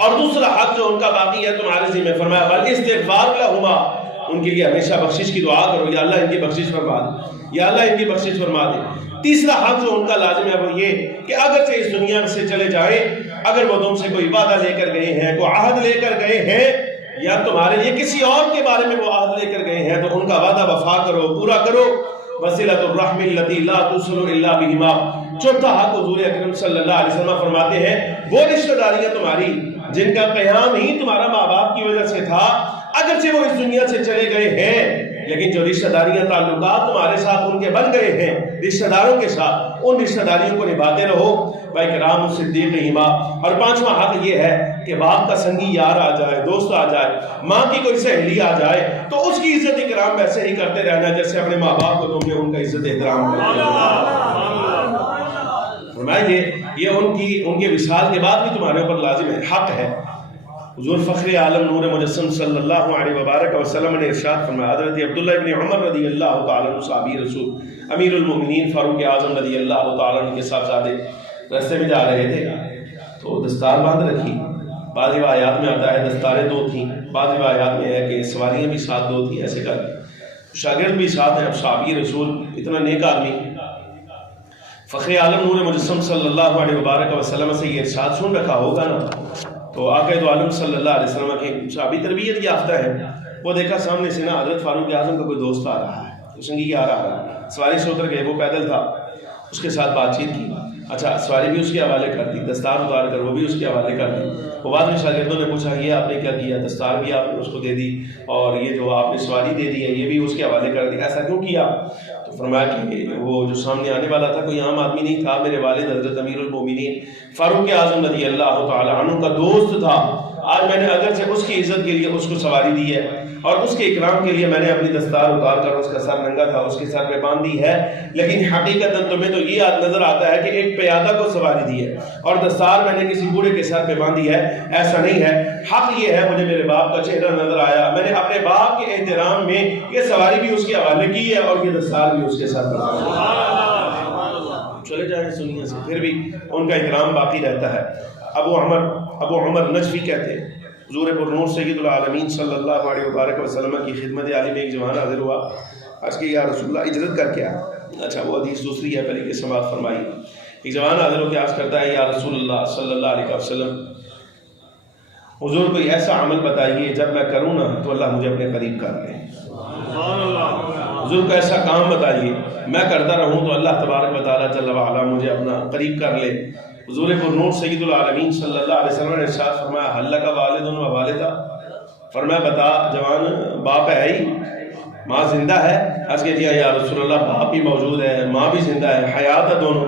اور دوسرا حق جو ان کا باقی ہے تمہارے ذمہ، فرمایا والاستغفار لہما، ان کے لیے ہمیشہ بخشش کی دعا کرو، یا اللہ ان کی بخشش فرما دے، یا اللہ ان کی بخشش فرما دے. تیسرا حق جو ان کا لازم ہے وہ یہ کہ اگرچہ اس دنیا سے چلے جائیں، اگر وہ تم سے کوئی وعدہ لے کر گئے ہیں، کوئی عہد لے کر گئے ہیں، یا تمہارے لیے کسی اور کے بارے میں وہ عہد لے کر گئے ہیں تو ان کا وعدہ وفا کرو، پورا کرو. وصلۃ الرحم التي لا توصل الا بہما. چوتھا حق حضور اکرم صلی اللہ علیہ وسلم فرماتے ہیں وہ رشتہ داریاں تمہاری جن کا قیام ہی تمہارا ماں باپ کی وجہ سے تھا، اگرچہ وہ اس دنیا سے چلے گئے ہیں لیکن جو رشتہ داریاں تعلقات تمہارے ساتھ ان کے بن گئے ہیں رشتہ داروں کے ساتھ، ان رشتہ داریوں کو نبھاتے رہو. وَإِكْرَامُ الصِّدِّيقِهِمَا. اور 5واں حق یہ ہے کہ باپ کا سنگی یار آ جائے، دوست آ جائے، ماں کی کوئی سہیلی آ جائے تو اس کی عزت اکرام ویسے ہی کرتے رہنا جیسے اپنے ماں باپ کو تم نے ان کا عزت احترام کرتے. فرمائیے یہ ان کے وصال کے بعد بھی تمہارے اوپر لازم ہے، حق ہے. حضور فخر عالم نور مجسم صلی اللہ علیہ وبارک وسلم نے ارشاد فرمایا، حضرت عبداللہ ابن عمر رضی اللہ تعالیٰ عنہ صحابی رسول امیر المؤمنین فاروق اعظم رضی اللہ تعالیٰ عنہ کے صاحبزادے راستے میں جا رہے تھے تو دستار باندھ رکھی. بعض روایات میں آتا ہے دستاریں 2 تھیں، بعض روایات میں ہے کہ سواریاں بھی ساتھ 2 تھیں، ایسے کر شاگرد بھی ساتھ ہیں. اب صحابی رسول اتنا نیک آدمی فخر عالم نور مجسم صلی اللہ علیہ وبارک وسلم سے یہ ارشاد سن رکھا ہوگا نا، تو آقا دو عالم صلی اللہ علیہ وسلم کے صحابی تربیت یافتہ ہے، وہ دیکھا سامنے سے نا حضرت فاروق اعظم کا کوئی دوست آ رہا ہے، سنگی آ رہا ہے، سواری سے اتر گئے، وہ پیدل تھا، اس کے ساتھ بات چیت کی. اچھا سواری بھی اس کے حوالے کر دی، دستار اتار کر وہ بھی اس کے حوالے کر دی. وہ بعد میں شاگردوں نے پوچھا یہ آپ نے کیا کیا؟ دستار بھی آپ نے اس کو دے دی اور یہ جو آپ نے سواری دے دی ہے یہ بھی اس کے حوالے کر دی، ایسا کیوں کیا؟ تو فرمایا کہ وہ جو سامنے آنے والا تھا کوئی عام آدمی نہیں تھا، میرے والد حضرت امیر المومنین فاروق اعظم رضی اللہ تعالی عنہ کا دوست تھا. آج میں نے اگرچہ اس کی عزت کے لیے اس کو سواری دی ہے اور اس کے اکرام کے لیے میں نے اپنی دستار اتار کر اس کا سر ننگا تھا اس کے سر پہ باندھ دی ہے، لیکن حقیقت تمہیں تو یہ نظر آتا ہے کہ ایک پیادہ کو سواری دی ہے اور دستار میں نے کسی بوڑھے کے سر پہ باندھی ہے، ایسا نہیں ہے. حق یہ ہے مجھے میرے باپ کا چہرہ نظر آیا، میں نے اپنے باپ کے احترام میں یہ سواری بھی اس کے حوالے کی ہے اور یہ دستار بھی اس کے سر پر. چلے جائیں سنیے سے، پھر بھی ان کا اکرام باقی رہتا ہے۔ ابو عمر نجفی کہتے ہیں حضور پرنور سید العالمین صلی اللہ علیہ وبارک وسلم کی خدمت عالی میں ایک جوان حاضر ہوا، عرض کہ یا رسول اللہ اجرت کر کے آ۔ اچھا وہ حدیث دوسری ہے، پہلے کی سماعت فرمائی۔ ایک جوان حاضر ہو کے عرض کرتا ہے یا رسول اللہ صلی اللہ علیہ وسلم حضور کوئی ایسا عمل بتائیے جب میں کروں نا تو اللہ مجھے اپنے قریب کر لے۔ حضور کو ایسا کام بتائیے میں کرتا رہوں تو اللہ تبارک و تعالیٰ جل وعلا مجھے اپنا قریب کر لے۔ حضور پرنور سید العالمین صلی اللہ علیہ وسلم نے ارشاد فرمایا حل لک والد و والدہ، فرمایا بتا جوان باپ ہے ہی، ماں زندہ ہے؟ عرض کہ جی یا رسول اللہ باپ بھی موجود ہے، ماں بھی زندہ ہے، حیات ہے دونوں۔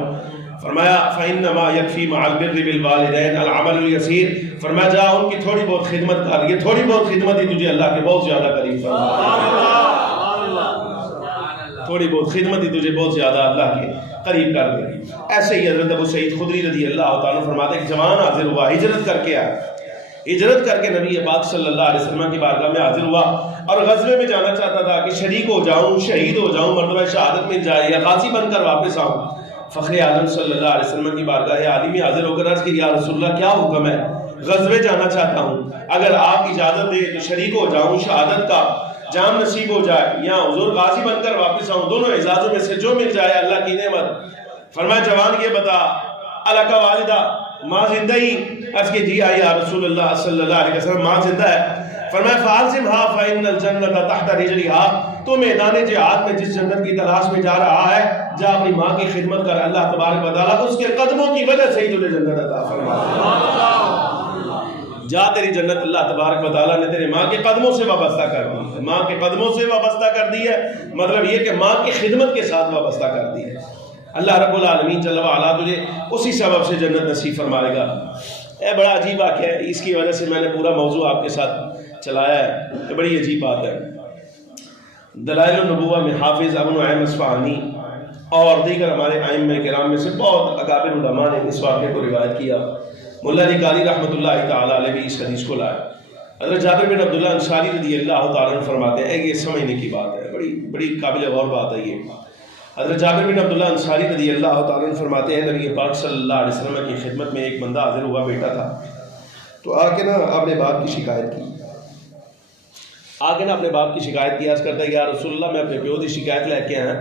فرمایا فإنما يكفي مع البر بالوالدين العمل اليسير، فرمایا جا ان کی تھوڑی بہت خدمت کر، یہ تھوڑی بہت خدمت ہی تجھے اللہ کے بہت زیادہ قریب فرمائے، تھوڑی بہت خدمت ہی تجھے بہت زیادہ اللہ کے قریب کر دے گی۔ ایسے ہی حضرت ابو سعید خدری رضی اللہ تعالیٰ فرماتے ہیں کہ جوان حاضر ہوا، ہجرت کر کے آیا، ہجرت کر کے نبی پاک صلی اللہ علیہ وسلم کی بارگاہ میں حاضر ہوا اور غزوے میں جانا چاہتا تھا کہ شریک ہو جاؤں، شہید ہو جاؤں، مرتبہ شہادت مل جائے یا غازی بن کر واپس آؤں۔ فخر عالم صلی اللہ علیہ وسلم کی بارگاہ عالی میں حاضر ہو کر عرض کہ یا رسول اللہ کیا حکم ہے؟ غزوے جانا چاہتا ہوں، اگر آپ اجازت دے تو شریک ہو جاؤں، شہادت کا جام نصیب ہو جائے یا حضور غازی بن کر واپس آؤں، دونوں اعزازوں میں سے جو مل جائے اللہ کی نعمت۔ فرمایا جوان یہ بتا الک والدہ، ماں زندہ ہی؟ عرض کہ جی یا رسول اللہ صلی اللہ علیہ وسلم ماں زندہ ہے۔ فرمایا فالزمھا فإن الجنۃ تحت رجلھا، تو میدان جہاد میں جس جنت کی تلاش میں جا رہا ہے جا اپنی ماں کی خدمت کر، اللہ تبارک و تعالیٰ اس کے قدموں کی وجہ سے ہی تجھے جنت عطا فرمائے۔ جا تیری جنت اللہ تبارک و تعالیٰ نے تیرے ماں کے قدموں سے وابستہ کر دی ہے، ماں کے قدموں سے وابستہ کر دی ہے، مطلب یہ کہ ماں کی خدمت کے ساتھ وابستہ کر دی ہے۔ اللہ رب العالمین جل وعلا تجھے اسی سبب سے جنت نصیب فرمائے گا۔ بڑا عجیب واقعہ ہے، اس کی وجہ سے میں نے پورا موضوع آپ کے ساتھ چلایا ہے، یہ بڑی عجیب بات ہے۔ دلائل النبوہ میں حافظ ابو نعیم اصفہانی اور دیگر ہمارے ائمہ کرام میں سے بہت اکابر علماء نے اس واقعے کو روایت کیا۔ ملا علی قاری رحمۃ اللہ تعالیٰ علیہ بھی اس حدیث کو لائے۔ حضرت جابر بن عبداللہ انصاری رضی اللہ تعالیٰ عنہ فرماتے ہیں، یہ سمجھنے کی بات ہے، بڑی قابل غور بات ہے یہ۔ حضرت جابر بن عبداللہ انصاری رضی اللہ تعالیٰ عنہ فرماتے ہیں نبی پاک صلی اللہ علیہ وسلم کی خدمت میں ایک بندہ حاضر ہوا، بیٹا تھا، تو آ کے نا اپنے باپ کی شکایت کی، اپنے باپ کی شکایت کی۔ عرض کرتا ہے یا رسول اللہ میں اپنے پیو کی شکایت لے کے آیا،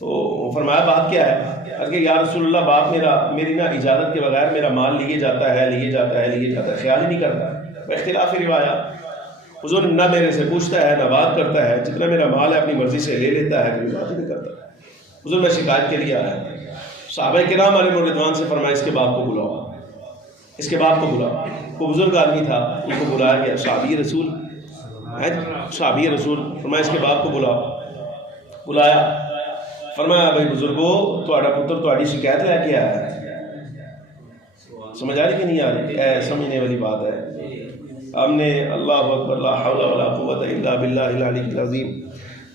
تو فرمایا بات کیا ہے؟ عرض کہ یا رسول اللہ باپ میری نا اجازت کے بغیر میرا مال لیے جاتا ہے، خیال ہی نہیں کرتا، اختلاف روایات، حضور نہ میرے سے پوچھتا ہے نہ بات کرتا ہے، جتنا میرا مال ہے اپنی مرضی سے لے لیتا ہے، کوئی بات نہیں کرتا۔ حضور میں شکایت کے لیے آیا۔ صحابہ کرام علیہ رضوان سے فرمایا اس کے باپ کو بلاؤ، اس کے باپ کو بلاؤ۔ وہ بزرگ آدمی تھا، ان کو بلایا گیا، صحابی رسول فرمایا اس کے باپ کو بلاؤ۔ بلایا، فرمایا بھائی بزرگو تہاڈا پتر تہاڈی شکایت لے کے آیا ہے، سمجھ آ رہی کہ نہیں آ رہی؟ سمجھنے والی بات ہے۔ ہم نے اللہ اکبر لا حول ولا قوت الا باللہ العلی العظیم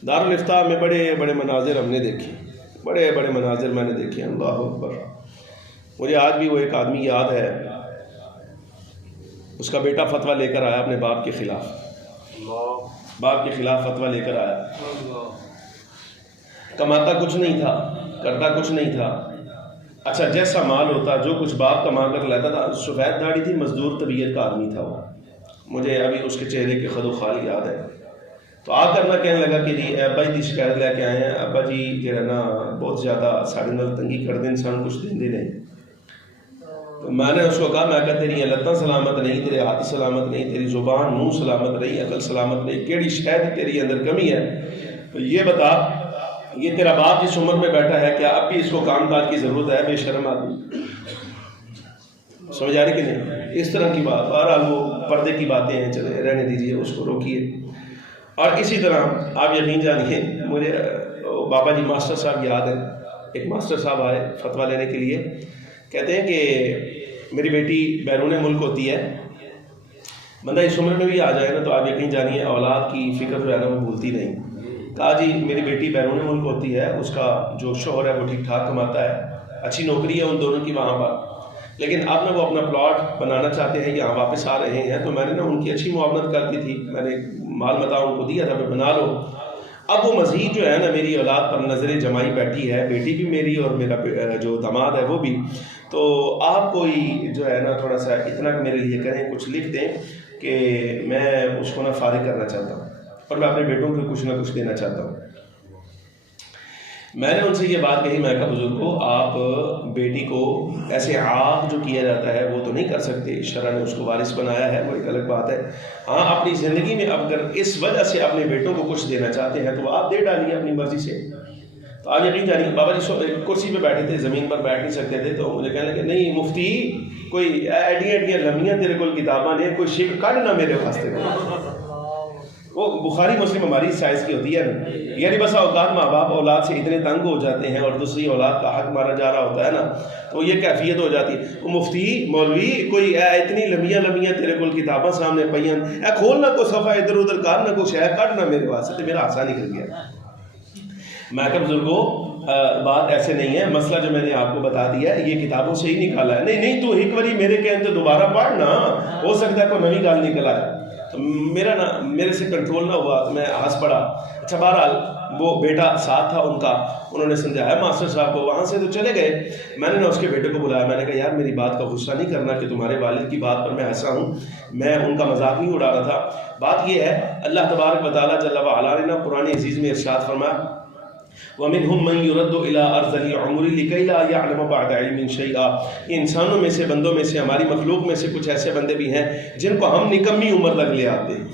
دارالافتاء میں بڑے بڑے مناظر ہم نے دیکھے، بڑے بڑے مناظر میں نے دیکھے، اللہ اکبر۔ مجھے آج بھی وہ ایک آدمی یاد ہے، اس کا بیٹا فتویٰ لے کر آیا اپنے باپ کے خلاف، فتویٰ لے کر آیا، کماتا کچھ نہیں تھا، کرتا کچھ نہیں تھا، اچھا جیسا مال ہوتا جو کچھ باپ کما کر لیتا تھا، سفید داڑھی تھی، مزدور طبیعت کا آدمی تھا وہ، مجھے ابھی اس کے چہرے کے خد و خال یاد ہے۔ تو آ کر نہ کہنے لگا کہ جی ابا جی شکایت لے کے آئے ہیں، ابا جی جو ہے نا بہت زیادہ ساڑھے نال تنگی کر دیں، انسان کچھ دیں دے نہیں۔ تو میں نے اس کو کہا، میں کہا تیری لتاں سلامت نہیں، تیرے ہاتھ سلامت نہیں، تیری زبان منہ سلامت نہیں، عقل سلامت نہیں، کیڑی شاید تیری اندر کمی ہے؟ تو یہ بتا یہ تیرا باپ جس عمر میں بیٹھا ہے کیا اب بھی اس کو کام کاج کی ضرورت ہے؟ بے شرم آدمی، سمجھ آ رہی کہ نہیں؟ اس طرح کی بات، بہرحال وہ پردے کی باتیں ہیں، چلے رہنے دیجیے، اس کو روکیے۔ اور اسی طرح آپ یقین جانیے، مجھے بابا جی ماسٹر صاحب یاد ہیں، ایک ماسٹر صاحب آئے فتویٰ لینے کے لیے، کہتے ہیں کہ میری بیٹی بیرون ملک ہوتی ہے، بندہ اس عمر میں بھی آ جائے نا تو آپ یقین جانیے اولاد کی فکر جو ہے نا وہ بھولتی نہیں۔ کہا جی میری بیٹی بیرون ملک ہوتی ہے، اس کا جو شوہر ہے وہ ٹھیک ٹھاک کماتا ہے، اچھی نوکری ہے ان دونوں کی وہاں پر، لیکن اب نا وہ اپنا پلاٹ بنانا چاہتے ہیں، یہاں واپس آ رہے ہیں، تو میں نے نا ان کی اچھی معاونت کر دی تھی، میں نے مال متاع ان کو دیا تھا کہ بنا لو، اب وہ مزید جو ہے نا میری اولاد پر نظر جمائی بیٹھی ہے، بیٹی بھی میری اور میرا جو داماد ہے وہ بھی. تو آپ کوئی جو ہے نا تھوڑا سا اتنا میرے لیے کریں، کچھ لکھ دیں کہ میں اس کو نا فارغ کرنا چاہتا ہوں اور میں اپنے بیٹوں کو کچھ نہ کچھ دینا چاہتا ہوں. میں نے ان سے یہ بات کہی، میں کہا بزرگوں آپ بیٹی کو ایسے عاق جو کیا جاتا ہے وہ تو نہیں کر سکتے، شرع نے اس کو وارث بنایا ہے، وہ ایک الگ بات ہے. ہاں اپنی زندگی میں اگر اس وجہ سے اپنے بیٹوں کو کچھ دینا چاہتے ہیں تو آپ دے ڈالیے اپنی مرضی سے. تو آپ یقین جانیے بابا جی کرسی پہ بیٹھے تھے، زمین پر بیٹھ نہیں سکتے تھے، تو مجھے کہنے لگے نہیں مفتی کوئی ایڈیاں لمیاں تیرے کو کتاباں نے کوئی شک کڈ نہ میرے واسطے. وہ بخاری مسلم ہماری سائز کی ہوتی ہے نا، یعنی بس اوقات ماں باپ اولاد سے اتنے تنگ ہو جاتے ہیں اور دوسری اولاد کا حق مارا جا رہا ہوتا ہے نا، تو یہ کیفیت ہو جاتی ہے. وہ مفتی مولوی کوئی اتنی لمیاں تیرے کو کتاباں سامنے پئیاں، کھول نہ کوئی صفحہ ادھر ادھر کر نہ کوئی شے کڈ نہ میرے واسطے. تو میرا ہاسا نکل گیا. میں کہا بزرگوں بات ایسے نہیں ہے، مسئلہ جو میں نے آپ کو بتا دیا ہے یہ کتابوں سے ہی نکالا ہے. نہیں تو ایک باری میرے کہنے دوبارہ پڑھنا، ہو سکتا ہے کوئی نئی گال نکل آئے. تو میرے سے کنٹرول نہ ہوا تو میں ہنس پڑا. اچھا بہرحال وہ بیٹا ساتھ تھا ان کا، انہوں نے سمجھایا ماسٹر صاحب کو، وہاں سے تو چلے گئے. میں نے اس کے بیٹے کو بلایا، میں نے کہا یار میری بات کا غصہ نہیں کرنا کہ تمہارے والد کی بات پر میں ہنسا ہوں، میں ان کا مذاق نہیں اڑا رہا تھا. بات یہ ہے اللہ تبارک و تعالیٰ جل وعلا نے قرآن عزیز میں ارشاد فرمایا وَمِنْهُمْ مَنْ يُرَدُّ إِلَىٰ أَرْذَلِ الْعُمُرِ لِكَيْ لَا يَعْلَمَ بَعْدَ عِلْمٍ شَيْئًا. انسانوں میں سے بندوں میں سے ہماری مخلوق میں سے کچھ ایسے بندے بھی ہیں جن کو ہم نکمی عمر تک لے آتے ہیں،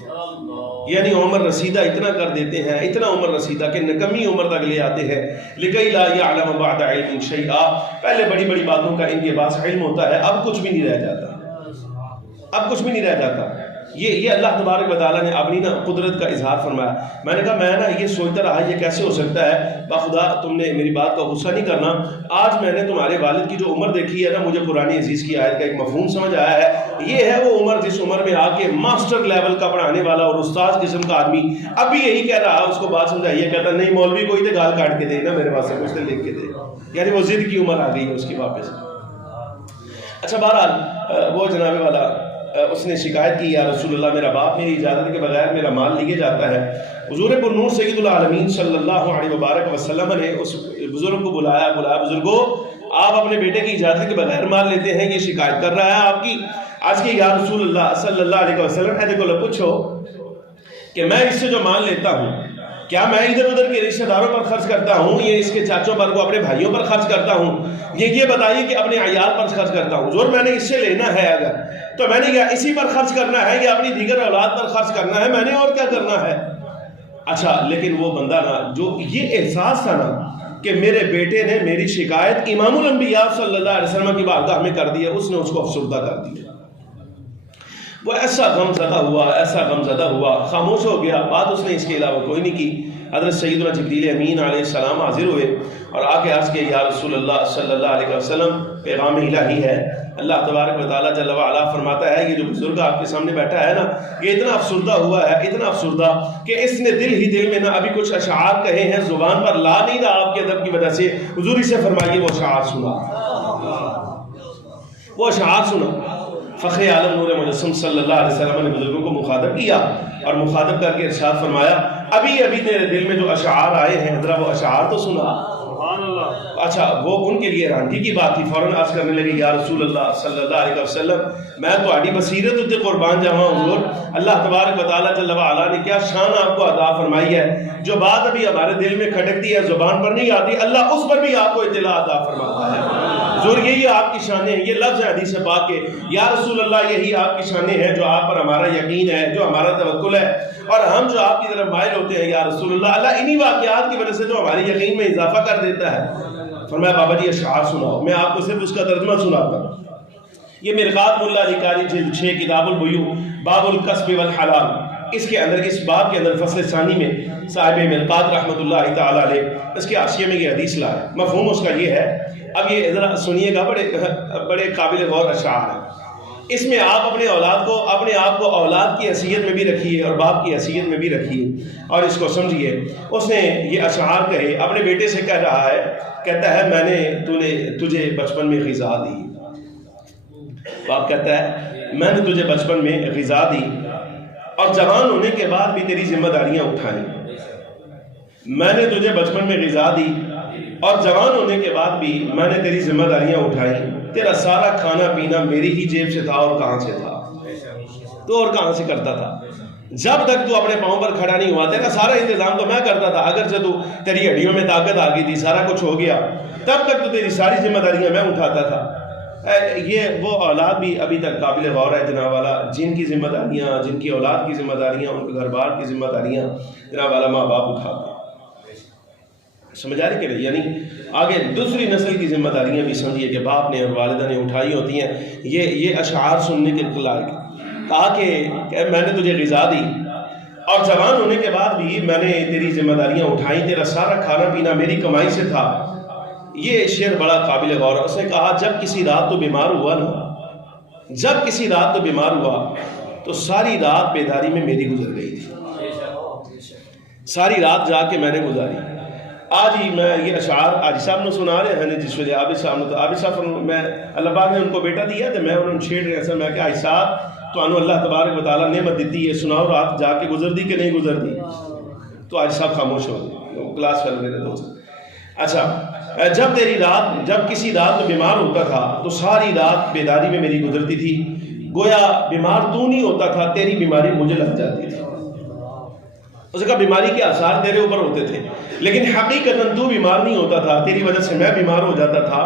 یعنی عمر رسیدہ اتنا کر دیتے ہیں، اتنا عمر رسیدہ کہ نکمی عمر تک لے آتے ہیں. لِكَيْ لَا يَعْلَمَ بَعْدَ عِلْمٍ شَيْئًا. پہلے بڑی بڑی باتوں کا ان کے پاس علم ہوتا ہے، اب کچھ بھی نہیں رہ جاتا، اب کچھ بھی نہیں رہ جاتا. یہ اللہ تبارک و تعالیٰ نے اپنی نا قدرت کا اظہار فرمایا. میں نے کہا میں نا یہ سوچتا رہا یہ کیسے ہو سکتا ہے، باخدا تم نے میری بات کا غصہ نہیں کرنا. آج میں نے تمہارے والد کی جو عمر دیکھی ہے نا، مجھے قرآن عزیز کی آیت کا ایک مفہوم سمجھ آیا ہے. یہ ہے وہ عمر جس عمر میں آ کے ماسٹر لیول کا پڑھانے والا اور استاذ قسم کا آدمی اب بھی یہی کہہ رہا، اس کو بات سمجھائیے، کہتا نہیں مولوی کوئی تو گال کاٹ کے دے نا میرے واسطے، کچھ تو لکھ کے دے. یعنی وہ ضد کی عمر آ گئی ہے اس کی واپس. اچھا بہرحال وہ جناب والا اس نے شکایت کی یا رسول اللہ میرا باپ میری اجازت کے بغیر میرا مال لیے جاتا ہے. حضور پرنور سید العالمین صلی اللہ علیہ وبارک وسلم نے اس بزرگ کو بلایا بزرگو آپ اپنے بیٹے کی اجازت کے بغیر مال لیتے ہیں، یہ شکایت کر رہا ہے آپ کی. آج کی یا رسول اللہ صلی اللہ علیہ وسلم ایسے کو پوچھو کہ میں اس سے جو مال لیتا ہوں کیا میں ادھر ادھر کے رشتہ داروں پر خرچ کرتا ہوں، یہ اس کے چاچوں پر کو اپنے بھائیوں پر خرچ کرتا ہوں، یہ بتائیے کہ اپنے عیال پر خرچ کرتا ہوں. حضور میں نے اس سے لینا ہے اگر تو میں نے کیا اسی پر خرچ کرنا ہے یا اپنی دیگر اولاد پر خرچ کرنا ہے، میں نے اور کیا کرنا ہے. اچھا لیکن وہ بندہ نا جو یہ احساس تھا نا کہ میرے بیٹے نے میری شکایت امام الانبیاء صلی اللہ علیہ وسلم کی بارگاہ میں کر دی ہے، اس نے اس کو افسردہ کر دیا. وہ ایسا غم زدہ ہوا خاموش ہو گیا، بات اس نے اس کے علاوہ کوئی نہیں کی. حضرت سیدنا جبریل امین علیہ السلام حاضر ہوئے اور آ کے عرض کیا یا رسول اللہ صلی اللہ علیہ وسلم پیغام الہی ہے. اللہ تبارک و تعالیٰ جل وعلا فرماتا ہے یہ جو بزرگ آپ کے سامنے بیٹھا ہے نا یہ اتنا افسردہ ہوا ہے، اتنا افسردہ کہ اس نے دل ہی دل میں نا ابھی کچھ اشعار کہے ہیں، زبان پر لا نہیں رہا آپ کے ادب کی وجہ سے. حضور اسے فرمائیے وہ اشعار سنا، وہ اشعار سنا. فخر عالم نور مجسم صلی اللہ علیہ وسلم نے بزرگوں کو مخاطب کیا اور مخاطب کر کے ارشاد فرمایا ابھی تیرے دل میں جو اشعار آئے ہیں ذرا وہ اشعار تو سنا. اچھا وہ ان کے لیے حیرانگی کی بات تھی، فوراً عرض کرنے لگے یا رسول اللہ صلی اللہ علیہ وسلم میں تو آڈی بصیرت تے قربان جاواں حضور. اللہ تبارک و تعالیٰ جل وعلا نے کیا شان آپ کو عطا فرمائی ہے، جو بات ابھی ہمارے دل میں کھٹکتی ہے زبان پر نہیں آتی، اللہ اس پر بھی آپ کو اطلاع عطا فرماتا ہے. حضور یہی آپ کی شانیں ہیں، یہ لفظ ہے حدیث پاک کے یا رسول اللہ یہی آپ کی شانیں ہیں جو آپ پر ہمارا یقین ہے، جو ہمارا توکل ہے اور ہم جو آپ کی طرف مائل ہوتے ہیں یا رسول اللہ. اللہ انہی واقعات کی وجہ سے جو ہمارے یقین میں اضافہ کر دیتا ہے. فرمایا بابا جی اشعار سناؤ، میں آپ کو صرف اس کا ترجمہ سناتا ہوں. یہ مرقات ملا علی قاری جلد 6 کتاب البیوع باب الکسب والحلال، اس کے اندر اس باب کے اندر فصل ثانی میں صاحب مرقات رحمۃ اللہ تعالی علیہ اس کے حاشیے میں یہ حدیث لائے. مفہوم اس کا یہ ہے، اب یہ ذرا سنیے گا، بڑے قابل غور اشعار ہیں. اس میں آپ اپنے آپ کو اولاد کی حیثیت میں بھی رکھیے اور باپ کی حیثیت میں بھی رکھیے اور اس کو سمجھیے. اس نے یہ اشعار کہے، اپنے بیٹے سے کہہ رہا ہے، کہتا ہے میں نے تجھے بچپن میں غذا دی. باپ کہتا ہے میں نے تجھے بچپن میں غذا دی اور جوان ہونے کے بعد بھی تیری ذمہ داریاں اٹھائیں. میں نے تجھے بچپن میں غذا دی اور جوان ہونے کے بعد بھی میں نے تیری ذمہ داریاں اٹھائیں. تیرا سارا کھانا پینا میری ہی جیب سے تھا، اور کہاں سے تھا تو اور کہاں سے کرتا تھا؟ جب تک تو اپنے پاؤں پر کھڑا نہیں ہوا تیرا سارا انتظام تو میں کرتا تھا. اگر سے تو تیری ہڈیوں میں طاقت آ گئی تھی، سارا کچھ ہو گیا، تب تک تو تیری ساری ذمہ داریاں میں اٹھاتا تھا. یہ وہ اولاد بھی ابھی تک قابل غور ہے جناب والا، جن کی ذمہ داریاں، جن کی اولاد کی ذمہ داریاں، ان کے گھر بار کی ذمہ داریاں جناب والا ماں باپ اٹھاتے ہیں. سمجھ آ رہی کہ نہیں؟ یعنی آگے دوسری نسل کی ذمہ داریاں بھی سمجھیے کہ باپ نے اور والدہ نے اٹھائی ہوتی ہیں. یہ اشعار سننے کے لائق. کہا کہ میں نے تجھے غذا دی اور جوان ہونے کے بعد بھی میں نے تیری ذمہ داریاں اٹھائیں، تیرا سارا کھانا پینا میری کمائی سے تھا. یہ شعر بڑا قابل غور ہے. اس نے کہا جب کسی رات تو بیمار ہوا نا، جب کسی رات تو بیمار ہوا تو ساری رات بیداری میں میری گزر گئی تھی، ساری رات جا کے میں نے گزاری. آج ہی میں یہ اشعار آج صاحب نے سنا رہے ہیں، جس وجہ عابد صاحب نے تو عابد صاحب میں اللہ پاک نے ان کو بیٹا دیا تو میں انہوں نے چھیڑ رہے ہیں. میں کہ آج صاحب تو انہوں اللہ تبارک و تعالیٰ نعمت دیتی ہے، سناؤ رات جا کے گزر دی کہ نہیں گزر دی؟ تو آج صاحب خاموش ہو گئے. کلاس فیل میرے دوست. اچھا، جب کسی رات تو بیمار ہوتا تھا تو ساری رات بیداری میں میری گزرتی تھی. گویا بیمار تو نہیں ہوتا تھا، تیری بیماری مجھے لگ جاتی تھی. اس کا بیماری کے آثار تیرے اوپر ہوتے تھے، لیکن حقیقتاً تو بیمار نہیں ہوتا تھا، تیری وجہ سے میں بیمار ہو جاتا تھا.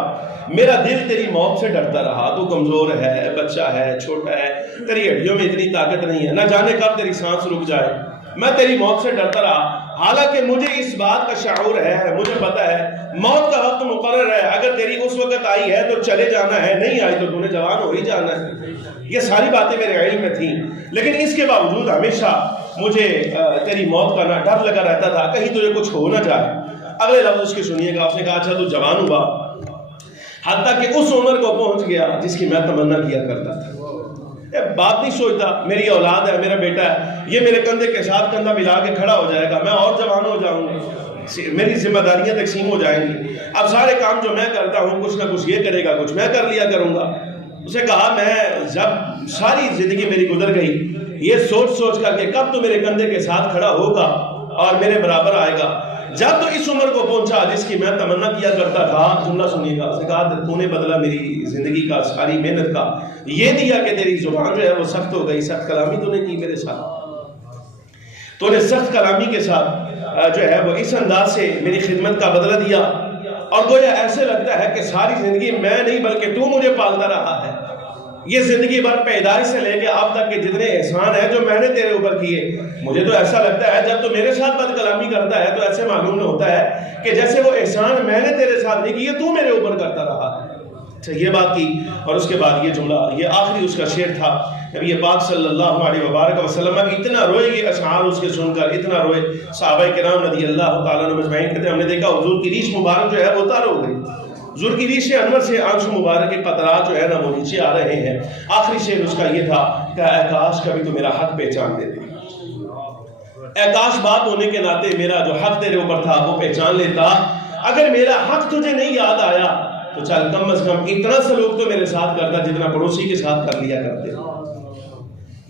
میرا دل تیری موت سے ڈرتا رہا. تو کمزور ہے، بچہ ہے، چھوٹا ہے، تیری ہڈیوں میں اتنی طاقت نہیں ہے، نہ جانے کب تیری سانس رک جائے. میں تیری موت سے ڈرتا رہا، حالانکہ مجھے اس بات کا شعور ہے، مجھے پتا ہے موت کا وقت مقرر ہے. اگر تیری اس وقت آئی ہے تو چلے جانا ہے، نہیں آئی تو نے جوان ہو ہی جانا ہے. یہ ساری باتیں میرے علم میں تھیں، لیکن اس کے باوجود ہمیشہ مجھے تیری موت کا نہ ڈر لگا رہتا تھا کہیں تجھے کچھ ہو نہ جائے. اگلے لفظ اس کے سنیے گا. اس نے کہا اچھا تو جوان ہوا، حتیٰ کہ اس عمر کو پہنچ گیا جس کی میں تمنا کیا کرتا تھا. بات نہیں سوچتا میری اولاد ہے، میرا بیٹا ہے، یہ میرے کندھے کے ساتھ کندھا ملا کے کھڑا ہو جائے گا، میں اور جوان ہو جاؤں گا، میری ذمہ داریاں تقسیم ہو جائیں گی. اب سارے کام جو میں کرتا ہوں کچھ نہ کچھ یہ کرے گا، کچھ میں کر لیا کروں گا. اسے کہا میں جب ساری زندگی میری گزر گئی یہ سوچ کر کہ کب تو میرے کندھے کے ساتھ کھڑا ہوگا اور میرے برابر آئے گا. جب تو اس عمر کو پہنچا جس کی میں تمنا کیا کرتا تھا، جملہ سنیے گا. اس نے کہا تو نے بدلہ میری زندگی کا ساری محنت کا یہ دیا کہ تیری زبان جو ہے وہ سخت ہو گئی. سخت کلامی تو نے کی میرے ساتھ، تو نے سخت کلامی کے ساتھ جو ہے وہ اس انداز سے میری خدمت کا بدلہ دیا. اور گویا ایسے لگتا ہے کہ ساری زندگی میں نہیں بلکہ تو مجھے پالتا رہا ہے. یہ زندگی بھر پیدائش سے لے کے اب تک کے جتنے احسان ہیں جو میں نے تیرے اوپر کیے، مجھے تو ایسا لگتا ہے جب تو میرے ساتھ بد کلامی کرتا ہے تو ایسے معلوم ہوتا ہے کہ جیسے وہ احسان میں نے تیرے ساتھ نہیں کیے تو میرے اوپر کرتا رہا ہے. اچھا، یہ بات کی. اور اس کے بعد یہ جملہ، یہ آخری اس کا شعر تھا. نبی پاک صلی اللہ علیہ وبارک وسلم اتنا روئے یہ اشعار اس کے سن کر، اتنا روئے. صحابہ کرام رضی اللہ تعالیٰ عنہ مجمعین کہتے ہیں ہم نے دیکھا حضور کی ریش مبارک جو ہے وہ تر ہو گئی. حضور کی ریش انور سے آنسو مبارک کے قطرات جو ہے نا وہ نیچے آ رہے ہیں. آخری شعر اس کا یہ تھا کہ اے کاش کبھی تو میرا حق پہچان لیتے، اے کاش باپ ہونے کے ناطے میرا جو حق تیرے اوپر تھا وہ پہچان لیتا. اگر میرا حق تجھے نہیں یاد آیا تو چل کم از کم اتنا سلوک تو میرے ساتھ کرتا جتنا پڑوسی کے ساتھ کر لیا کرتے.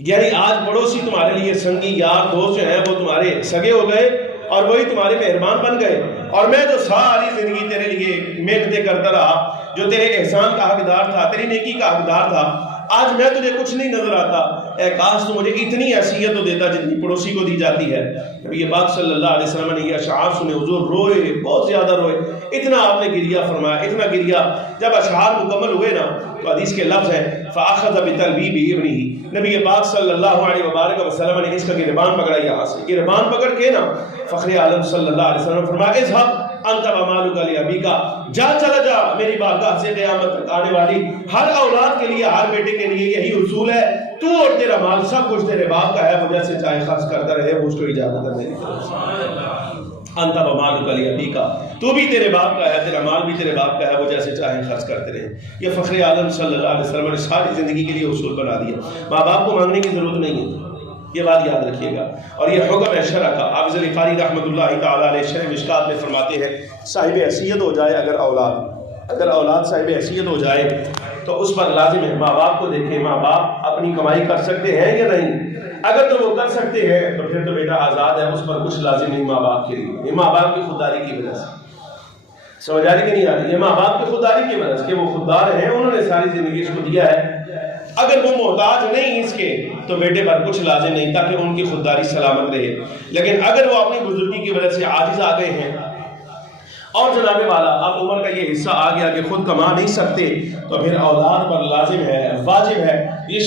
یعنی آج پڑوسی تمہارے لیے سنگی یار دوست جو ہیں وہ تمہارے سگے ہو گئے اور وہی تمہارے مہربان بن گئے. اور میں جو ساری زندگی تیرے لیے محنتیں کرتا رہا، جو تیرے احسان کا حقدار تھا، تیری نیکی کا حقدار تھا، آج میں تجھے کچھ نہیں نظر آتا. اے کاش تو مجھے اتنی حیثیت تو دیتا جتنی پڑوسی کو دی جاتی ہے. نبی پاک صلی اللہ علیہ وسلم نے یہ اشعار سنے، حضور روئے، بہت زیادہ روئے. اتنا آپ نے گریا فرمایا، اتنا گریا. جب اشعار مکمل ہوئے نا تو حدیث کے لفظ ہیں فَأَخَذَ بِتَلْبِيبِ ابْنِهِ. نبی پاک صلی اللہ علیہ وبارک وسلم نے اس کا گریبان پکڑا. یہاں سے گریبان پکڑ کے نا فخر عالم صلی اللہ علیہ وسلم فرمایا اذهب انت ومالک لابیک، جا چلا جا میری بارگاہ سے قیامت تک آنے والی ہر اولاد کے لیے، ہر بیٹے کے لیے یہی اصول ہے، تو اور تیرا مال سب کچھ تیرے باپ کا ہے، وہ جیسے چاہے خرچ کرتا رہے، وہ اس کو اجازت ہے میری طرف سے. انت ومالک لابیک، تو بھی تیرے باپ کا ہے، تیرا مال بھی تیرے باپ کا ہے، وہ جیسے چاہیں خرچ کرتے رہے. یہ فخر عالم صلی اللہ علیہ وسلم نے ساری زندگی کے لیے اصول بنا دیا. ماں باپ کو مانگنے کی ضرورت نہیں ہے، یہ بات یاد رکھیے گا. اور یہ حکم ہے شرع کا. حافظ علی قاری رحمۃ اللہ تعالیٰ علیہ شرح مشکات میں فرماتے ہیں صاحب حیثیت ہو جائے اگر اولاد صاحب حیثیت ہو جائے تو اس پر لازم ہے ماں باپ کو دیکھیں، ماں باپ اپنی کمائی کر سکتے ہیں یا نہیں. اگر تو وہ کر سکتے ہیں تو پھر تو بیٹا آزاد ہے، اس پر کچھ لازم نہیں ماں باپ کے لیے، یہ ماں باپ کی خودداری کی وجہ سے، سمجھ آ رہی کہ نہیں آ رہی؟ یہ ماں باپ کی خودداری کی وجہ سے کہ وہ خوددار ہیں، انہوں نے ساری زندگی اس کو دیا ہے۔ اگر وہ محتاج نہیں اس کے تو بیٹے پر کچھ لازم نہیں، تاکہ ان کی خودداری سلامت رہے۔ لیکن اگر وہ اپنی بزرگی کی وجہ سے عاجز آ گئے ہیں اور جناب والا اب عمر کا یہ حصہ آ گیا کہ خود کما نہیں سکتے، تو پھر اولاد پر لازم ہے، واجب ہے، یہ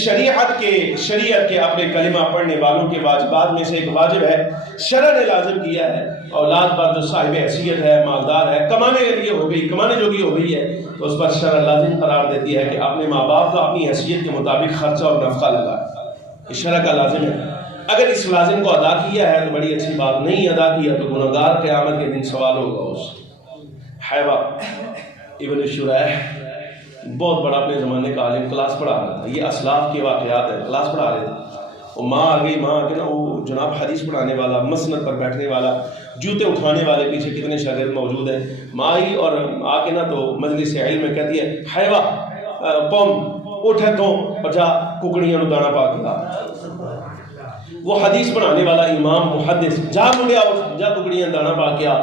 شریعت کے اپنے کلمہ پڑھنے والوں کے واجبات میں سے ایک واجب ہے، شرع نے لازم کیا ہے اولاد پر جو صاحب حیثیت ہے، مالدار ہے، کمانے کے لیے ہو گئی، کمانے جوگی ہو گئی ہے، تو اس پر شرع لازم قرار دیتی ہے کہ اپنے ماں باپ کو اپنی حیثیت کے مطابق خرچہ اور نفقہ لگائے، یہ شرع کا لازم ہے۔ اگر اس لازم کو ادا کیا ہے تو بڑی اچھی بات، نہیں ادا کیا تو گنہگار قیامت کے دن سوال ہوگا اس۔ حیوہ ابن شریح بہت بڑا اپنے زمانے کا عالم، کلاس پڑھا رہا تھا، یہ اسلاف کے واقعات ہیں، کلاس پڑھا رہے تھے، وہ ماں آ گئی، ماں آ کے نا وہ جناب حدیث پڑھانے والا، مسند پر بیٹھنے والا، جوتے اٹھانے والے پیچھے کتنے شاگرد موجود ہیں، ماں آئی اور آ کے نا تو مجلس علم میں کہتی ہے حیوہ قوم اٹھے تو اور جا ککڑیاں نو دانا پا کے لا۔ وہ حدیث پڑھانے والا امام محدث جا منڈیا جا ککڑیاں دانا پا کے آ۔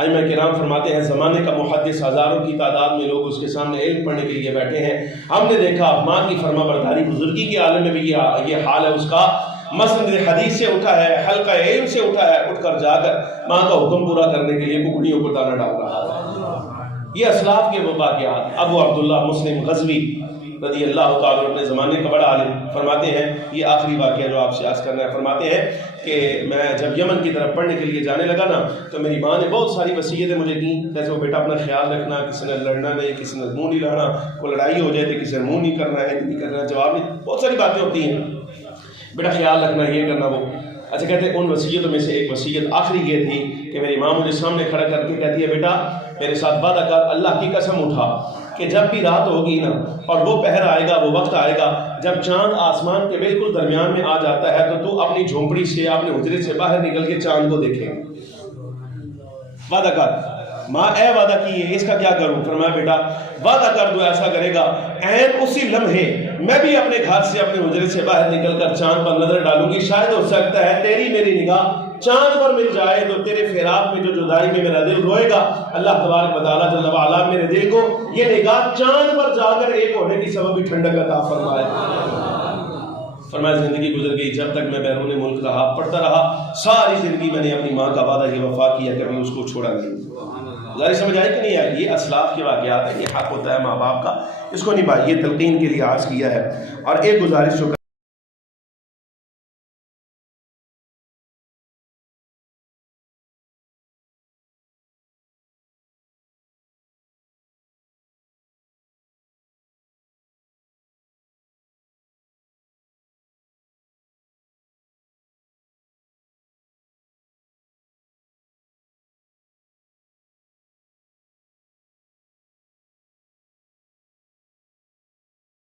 ائمہ کرام فرماتے ہیں زمانے کا محدث، ہزاروں کی تعداد میں لوگ اس کے سامنے علم پڑھنے کے لیے بیٹھے ہیں، ہم نے دیکھا ماں کی فرما برداری، بزرگی کے عالم میں بھی یہ حال ہے اس کا، مسند حدیث سے اٹھا ہے، حلقہ علم سے اٹھا ہے، اٹھ کر جا کر ماں کا حکم پورا کرنے کے لیے ککڑیوں کو دانا ڈال رہا ہے۔ یہ اسلاف کے واقعات۔ ابو عبداللہ مسلم غزوی رضی اللہ تعالیٰ اپنے زمانے کا بڑا عالم فرماتے ہیں، یہ آخری واقعہ جو آپ سے عرض کرنا ہے، فرماتے ہیں کہ میں جب یمن کی طرف پڑھنے کے لیے جانے لگا نا تو میری ماں نے بہت ساری وصیتیں مجھے دیں، جیسے وہ بیٹا اپنا خیال رکھنا، کسی نے لڑنا نہیں، کسی نے منہ نہیں لانا، کوئی لڑائی ہو جائے تو کسی نے منہ نہیں کرنا ہے، نہیں کرنا، جواب نہیں، بہت ساری باتیں ہوتی ہیں، بیٹا خیال رکھنا، یہ کرنا وہ۔ اچھا کہتے ہیں ان وصیتوں میں سے ایک وصیت آخری یہ تھی کہ میری ماں مجھے سامنے کھڑا کر کے کہتی ہے بیٹا میرے ساتھ وعدہ کر، اللہ کی قسم اٹھا کہ جب بھی رات ہوگی نا اور وہ پہر آئے گا، وہ وقت آئے گا جب چاند آسمان کے بالکل درمیان میں آ جاتا ہے تو اپنی جھونپڑی سے، اپنے حجرے سے باہر نکل کے چاند کو دیکھے، وعدہ کر۔ ماں اے وعدہ کی ہے، اس کا کیا کروں؟ فرمایا بیٹا وعدہ کر دو ایسا کرے گا عین اسی لمحے میں بھی اپنے گھر سے، اپنے حجرے سے باہر نکل کر چاند پر نظر ڈالوں گی، شاید ہو سکتا ہے تیری میری نگاہ چاند پر مل جائے تو تیرے فراق میں جو جدائی میں میرا دل روئے گا، اللہ تبارک و تعالیٰ جل وعلا میرے دل کو یہ نگاہ چاند پر جا کر ایک ہونے کی سبب بھی ٹھنڈک عطا فرمائے۔ فرمایا زندگی گزر گئی، جب تک میں بیرون ملک رہا، پڑھتا رہا، ساری زندگی میں نے اپنی ماں کا وعدہ یہ وفا کیا، کبھی اس کو چھوڑا نہیں۔ ظاہر سمجھ آئی کہ نہیں آئی؟ یہ اسلاف کے واقعات ہیں، یہ حق ہوتا ہے ماں باپ کا، اس کو نبھائیے، تلقین کے لیے عرض کیا ہے۔ اور ایک گزارش جو